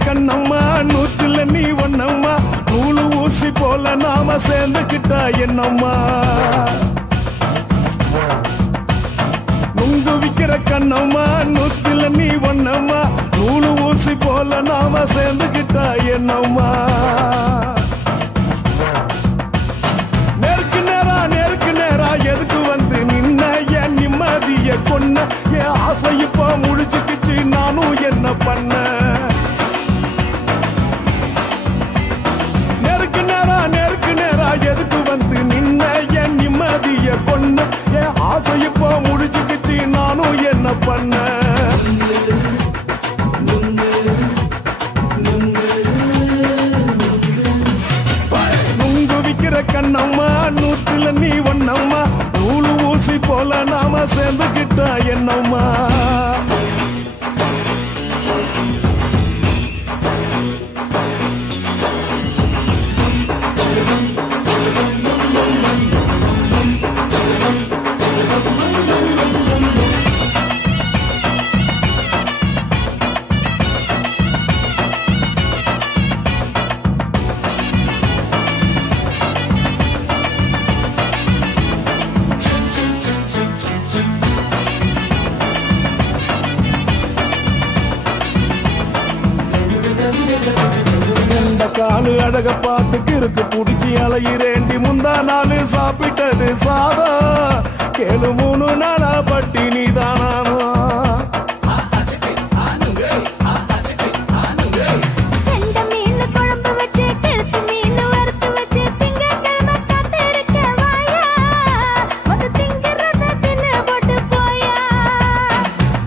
கண்ணம்மா நூத்துல நீ ஒன்னம்மா நூலு ஊசி போல நாம சேர்ந்துக்கிட்டா என்னம்மா நுங்கு விக்கிற கண்ணம்மா நூத்துல நீ ஒன்னம்மா நூலு ஊசி போல நாம சேர்ந்துக்கிட்டா என்னம்மா நேருக்கு நேரா எதுக்கு வந்து நின்ன என் நிம்மதிய கொன்ன என் ஆசை இப்ப முடிச்சுக்கிச்சு நானும் என்ன பண்ண எதுக்கு வந்து நின்ன என் நிம்மதிய கொன்ன என் ஆசை இப்போ முடிச்சுக்கிச்சு நானும் என்ன பண்ண நுங்கு விக்கிற கண்ணம்மா நூத்துல நீ ஒன்னம்மா நூலு ஊசி போல நாம சேர்ந்துக்கிட்டா என்னம்மா காலு அழக பார்த்து கிறுக்கு புடிச்சு வச்சு அலையிறேண்டி முந்தா நாள் சாப்பிட்டது சாதம் கேளு 3 நாளா பட்டினி தானாமா கெண்ட மீன் குழம்பு வச்சு கெளுத்தி மீன் வறுத்து வச்சு திங்கட்கிழமை காத்திருக்க வாயா வந்து திங்கிறத தின்னு போட்டு போயா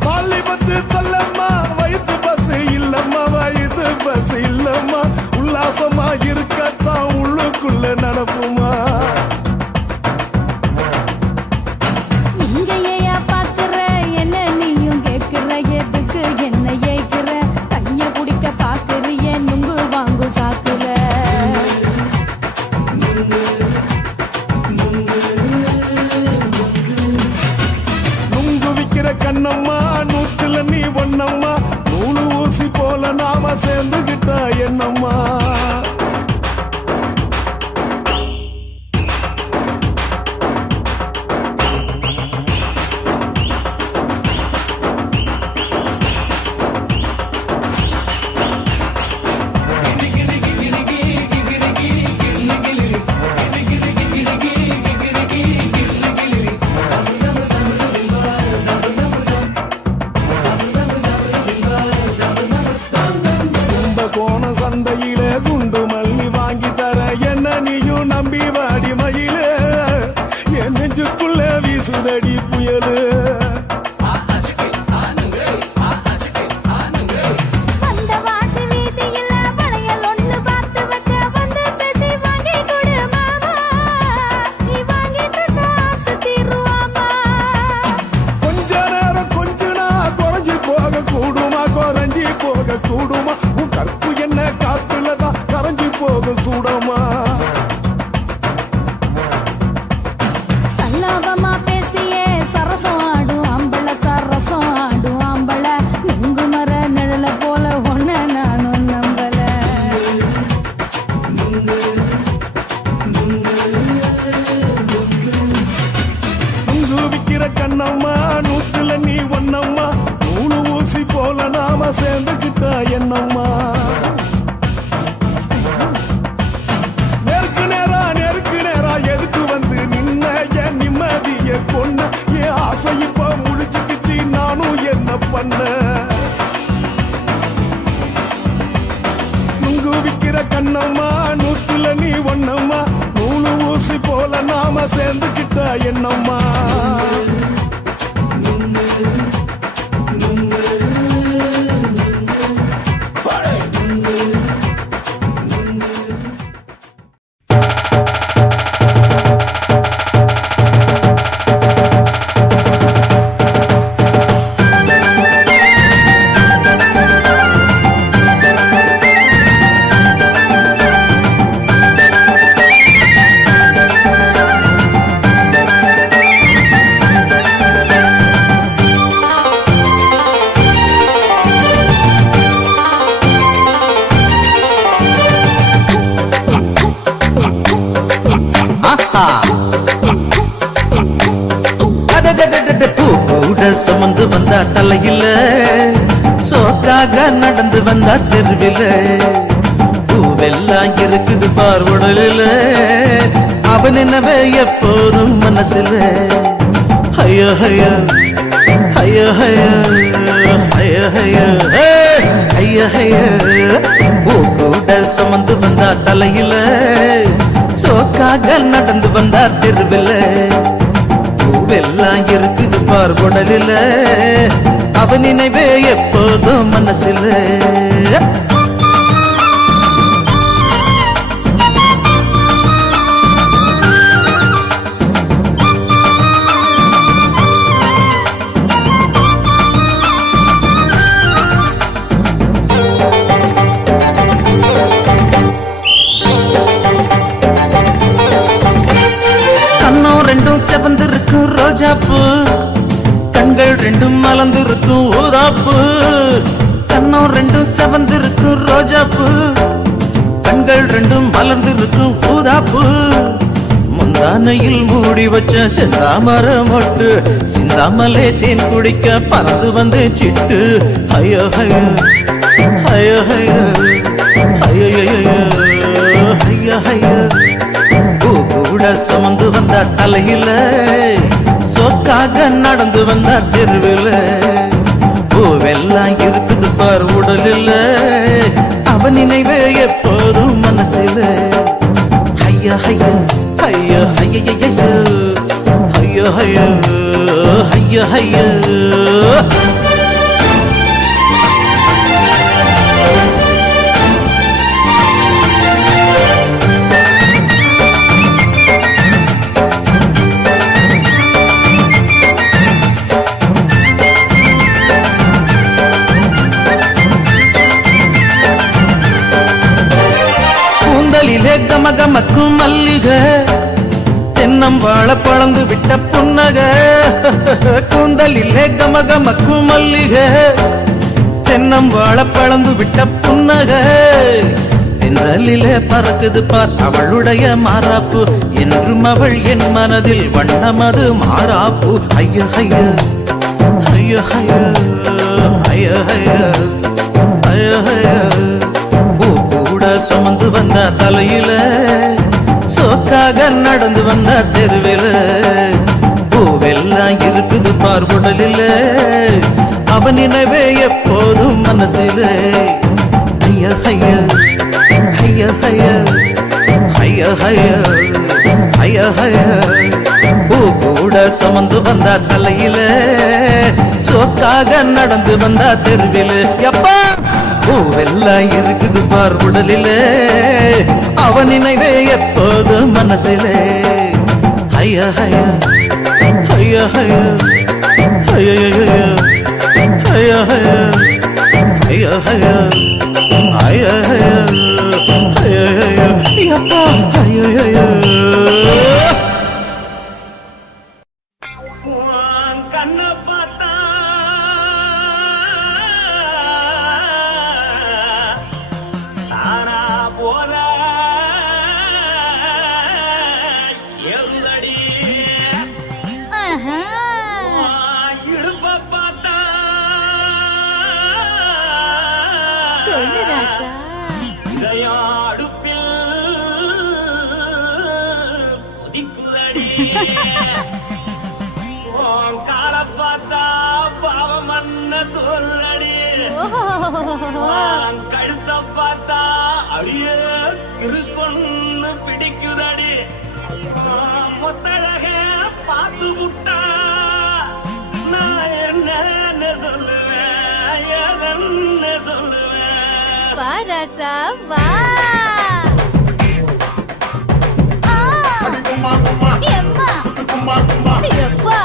பாலி பத்து தள்ளம்மா வயிற்று பஸ் இல்லம்மா வயிற்று பஸ் இல்லம்மா உல்லாசமா இருக்கத்தான் உள்ளுக்குள்ள நடப்புமா இங்கேயா பாக்குற என்ன நீயும் கேக்குற எதுக்கு என்ன ஏக்குற கைய குடிக்க பாக்குறிய நுங்கு வாங்கு சாக்குல நுங்கு விக்கிற கண்ணம்மா நூத்துல நீ ஒண்ணம்மா நூலு ஊசி போல நாம சேர்ந்துகிட்டா என்னம்மா கோண சந்தையில குண்டு மல்லி வாங்கி தர என்ன நீயும் நம்பி வாடி மயில என் நெஞ்சுக்குள்ள வீசுதடி புயலு அந்த வாசி வீதியில வளையல் ஒண்ணு பார்த்து வச்ச வந்து பேசி வாங்கி கொடு மாமா நீ வாங்கி தந்த ஆசை தீருவாமா கொஞ்ச நேரம் கொஞ்சனா குறைஞ்சு போக கூடுமா குறைஞ்சி போக கூடுமா உன் கற்பு என்ன காத்துலதான் கரைஞ்சு போக சூடமா சல்லாபமா பேசியே சரசம் ஆடும் ஆம்பள சரசம் ஆடும் ஆம்பள நுங்கு மர நிழல போல ஒன்ன நானும் நம்பல நுங்கு விக்கிற கண்ணம்மா நூத்துல நீ ஒண்ணம்மா நூலு ஊசி போல நாம சேர்ந்துகிட்டா என்னம்மா நெருக்கு நேரா எதுக்கு வந்து நின்ன என் நிம்மதிய கொன்ன என் ஆசை இப்ப முடிச்சுக்கிச்சு நானும் என்ன பண்ண நுங்கு விக்கிற கண்ணம்மா நூத்துல நீ ஒண்ணம்மா நூலு ஊசி போல நாம சேர்ந்துகிட்டா என்னம்மா பூ கூட சுமந்து வந்தா தலையில சோக்காக நடந்து வந்தா தெருவில பூவெல்லாம் இருக்குது பார்வடலில அவன் என்னவே எப்போதும் மனசுல ஐயோ ஐயோ ஐயோ ஐயோ ஐயோ ஐயோ ஐயோ ஐயோ பூ கூட சுமந்து வந்தா தலையில சோக்காக நடந்து வந்தா தெருவில பூவெல்லாம் இருக்குது பார்வடலில அவன் நினைவே எப்போதும் மனசுல ரெண்டும் செவந்திருக்கும் ரோஜாப்பூ கண்கள் ரெண்டும் மலர்ந்திருக்கும் ஊதாப்பூ கண்ணம் ரெண்டும் செவந்திருக்கும் ரோஜாப்பூ கண்கள் ரெண்டும் மலர்ந்திருக்கும் ஊதாப்பூ முந்தானையில் மூடி வச்ச செந்தாமர மொட்டு சிந்தாமலே தேன் குடிக்க பறந்து வந்து சிட்டு ஐயோ ஐயோ ஐயோ ஐயோ ஐயோ ஐயோ ஐயோ ஐயோ சுமந்து வந்த தலையில சோக்காக நடந்து வந்த தெருவில் பூவெல்லாம் இருக்குது பார் உடலில் அவன் நினைவே எப்போதும் மனசில ஐயா ஐயா ஐயா ஐயா ஐயா ஐயா ஐயா ஐயா கூந்தலிலே கமகமக்கும் மல்லிகை தென்னம் வாழ பழந்து விட்ட புன்னக கூந்தலிலே கமகமக்கும் மல்லிகை தென்னம் வாழ பழந்து விட்ட புன்னக தென்றலிலே பறக்குது பார் அவளுடைய மாறாப்பு என்றும் அவள் என் மனதில் வண்ணமது மாறாப்பு ஐய ஐய ஐய ஐய ஐய ஐய ஐய கூட சுமந்து வந்த தலையில சோக்காக நடந்து வந்த தெருவில் பூவெல்லாம் இருக்குது பார்வுடலில் அவன் நினைவே எப்போதும் மனசில ஐயா ஐயா ஐயா ஐயா ஐயா ஐயா ஐயா ஐயா பூ கூட சுமந்து வந்த தலையில சோக்காக நடந்து வந்த தெருவில் எப்பா பூவெல்லாம் இருக்குது பார் உடலிலே அவன் நினைவே எப்போது மனசிலே ஐயா ஐயா ஐயா ஐயா ஐயா ஐயா ஐயா ஐயா ஐயா ஐயா ஐயா ஐயா கண்ண பார்த்தா தானா போல எருதடி இடுப்ப பார்த்தா சொல்லு ராசா. இதயம் அடுப்பில் கொதிக்குதடி கால பார்த்தா பாவம் மண்ண தோல்லடி கழுத்த பார்த்தா அடியே இருக்குன்னு பிடிக்குதடி மொத்தழக பார்த்து விட்டா நான் என்ன சொல்லுவேன் எதன்னு சொல்லுவேன் வா ராசா வா. எம்மா எப்பா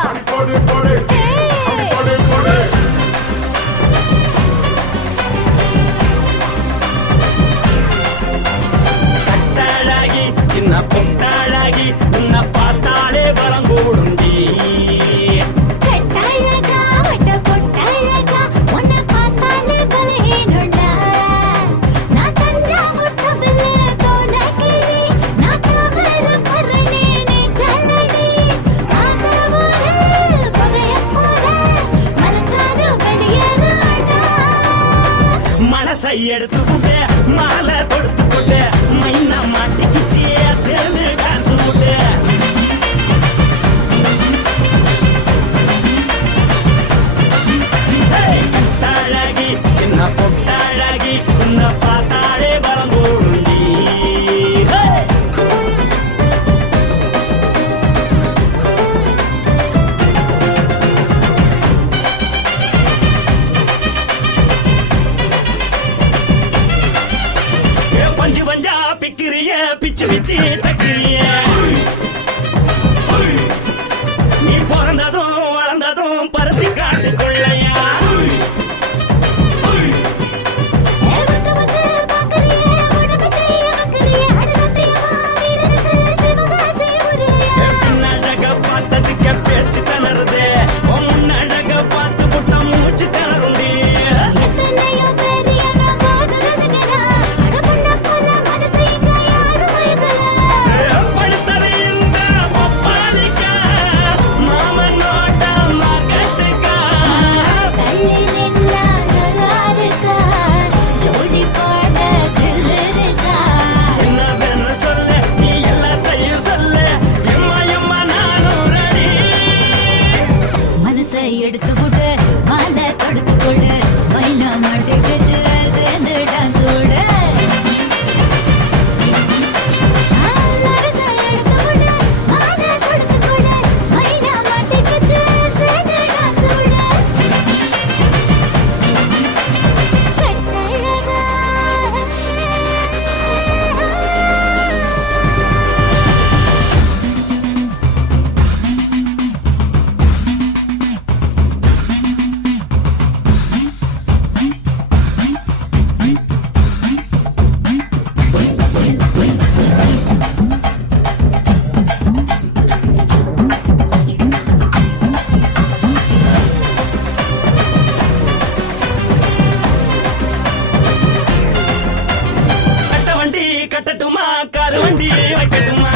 கட்டாழாகி சின்ன பொட்டாழாகி உன்னை பார்த்தாலே பலம் கூடுண்டி கட்டழகா வட்ட பொட்டழகா உன்னை பார்த்தாலே பலஹீனண்டா. நான் தஞ்சாவூர் தவிலே தோலகிரி நான் தவற பரணி நீ ஜல்லடி ஆசரவூரு பகைய போற மனச்சாது வெளியேறாண்டா. மனசை எடுத்து புட்டு மாலை கொடுத்து புட்டு மைனா மாட்டிக்கிச்சியே சேர்ந்து டான்ஸ் புட்டு கட்டாழகி சின்ன பொட்டாழகி உன்னை பார்த்தாலே பலம் கூடுண்டி பஞ்சு பஞ்சா பிக்கிறிய பிச்சு பிச்சு தக்கிறிய நீ பிறந்ததும் வளர்ந்ததும் பருத்தி காட்டு கொள்ளையா வந்து வந்து பாக்கறியே உடம்பு செய்ய வக்கறியே அடசத்தியமா வீரருக்கு சிவகாசி உருளையா. பின்னழக பார்த்ததுக்கு பேச்சு தளருது முன்னழக பார்த்து புட்ட மூச்சு தளருண்டி எத்தனையோ பேர் என்ன பார்த்து ரசிக்கிறா. அட பொண்ண போல மனசு இங்க யாரும் மயக்கல. பழ மாட்டுக்குச்சு சேர்ந்து டான்ஸ் ஓட கட்டட்டுமா காரு வண்டி வைக்கட்டுமா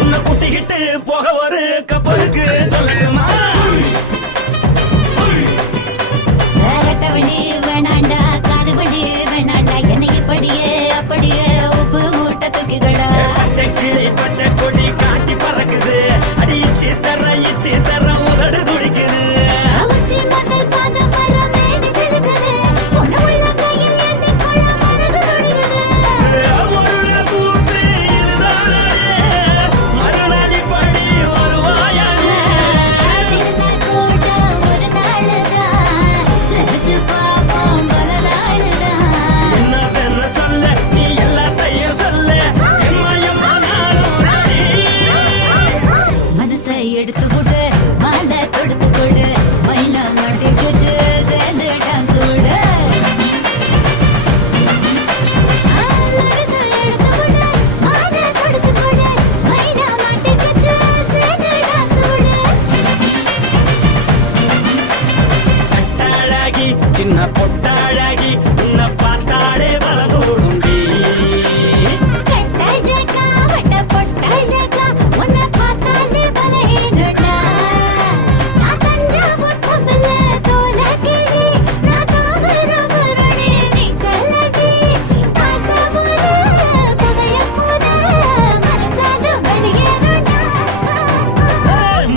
உன்னை கூட்டிக்கிட்டு போக ஒரு கப்பலுக்கு சொல்லட்டுமா கட்டவண்டி வேணாண்டா காருவண்டி வேணாண்டா என்னைக்கு படியே அப்படியே உப்பு மூட்டை தூக்கிக்கடா பச்சை கிளி பச்சை கொடி காட்டி பறக்குது அடி இச்சி தர உதடு துடிக்குது எடுத்து கொடு மாலை தொடுத்து கொடு மைனா மாட்டுக்குச்சு சேர்ந்து டான்ஸ் ஓட கட்டாழகி சின்ன பொட்டாழகி உன்னை பார்த்தாடே பலகூடுண்டி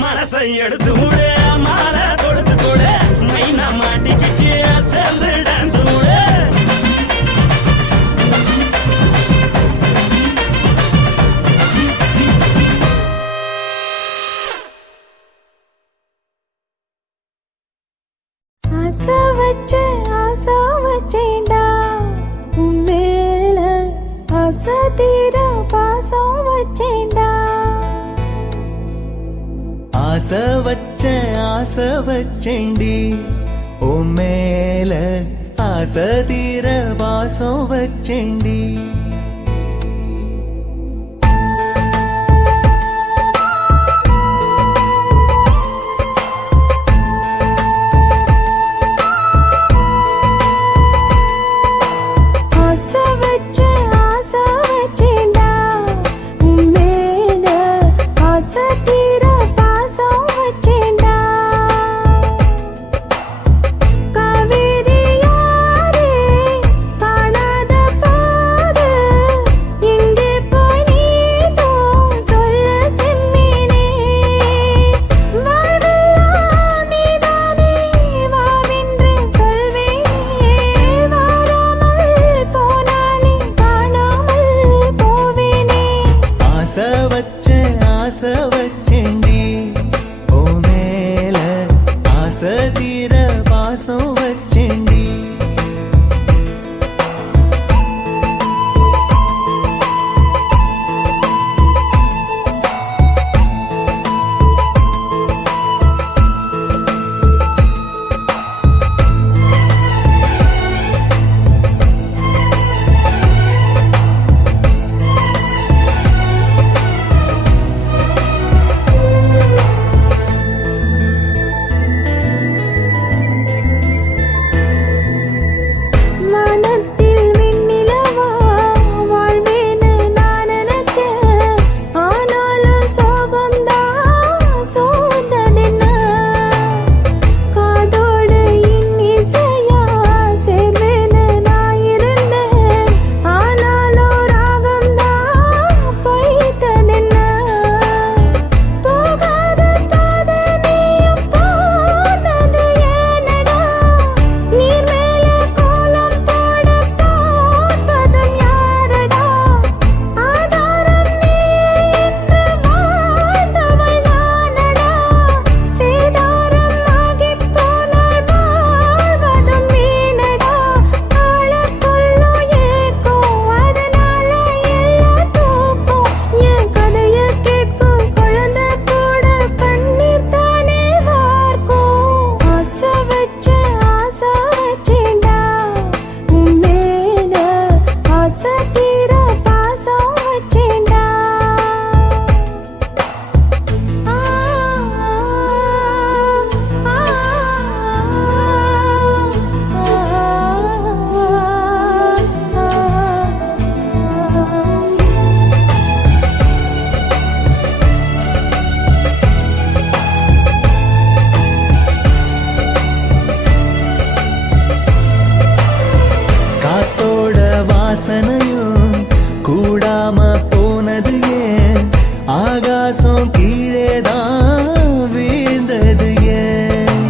மனசை எடுத்து விடு மாலை தொடுத்து கொடு மைனா மாட்டிக்கிச்சு சேர்ந்து டான்ஸ் விடு ஆசை வச்சேன்டா உன் மேல ஆசை தீர பாசம் வச்சேன்டா ஆசை வச்சேண்டி ஓ மேல ஆசை தீர பாசம் வச்சேண்டி ஆசை வச்சேண்டி ஓ மேல ஆசை தீர பாசம் வச்சேண்டி வாசனையும் கூடாம போனது ஏன் ஆகாசம் கீழேதான் வீழ்ந்தது ஏன்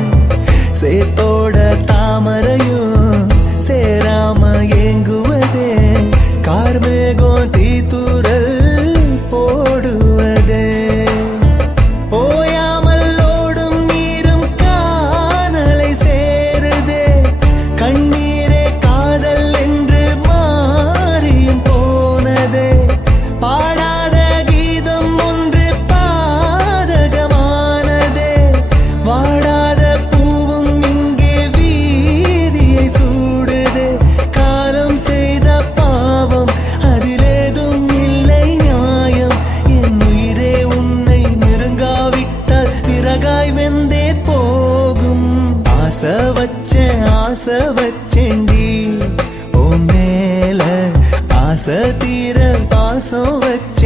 சேத்தோட தாமரையும் சேராம ஏங்குவதே கார்மேகம் தீத்துரல் போடுவதே ஓயாமல் ஓடும் நீரும் காணலை சேருதே கண்ணீரே காதல் என்று மாறியும் போனதே பாடாத கீதம் ஒன்று பாதகமானதே வாடாத பூவும் இங்கே வீதியை சூடுதே காலம் செய்த பாவம் அதிலேதும் இல்லை நியாயம் என் உயிரே உன்னை நெருங்காவிட்டால் பிறகாய் வெந்தே போகும் ஆசை வச்சேன்டி ஓ மேல ஆசை தீர பாசம் வச்ச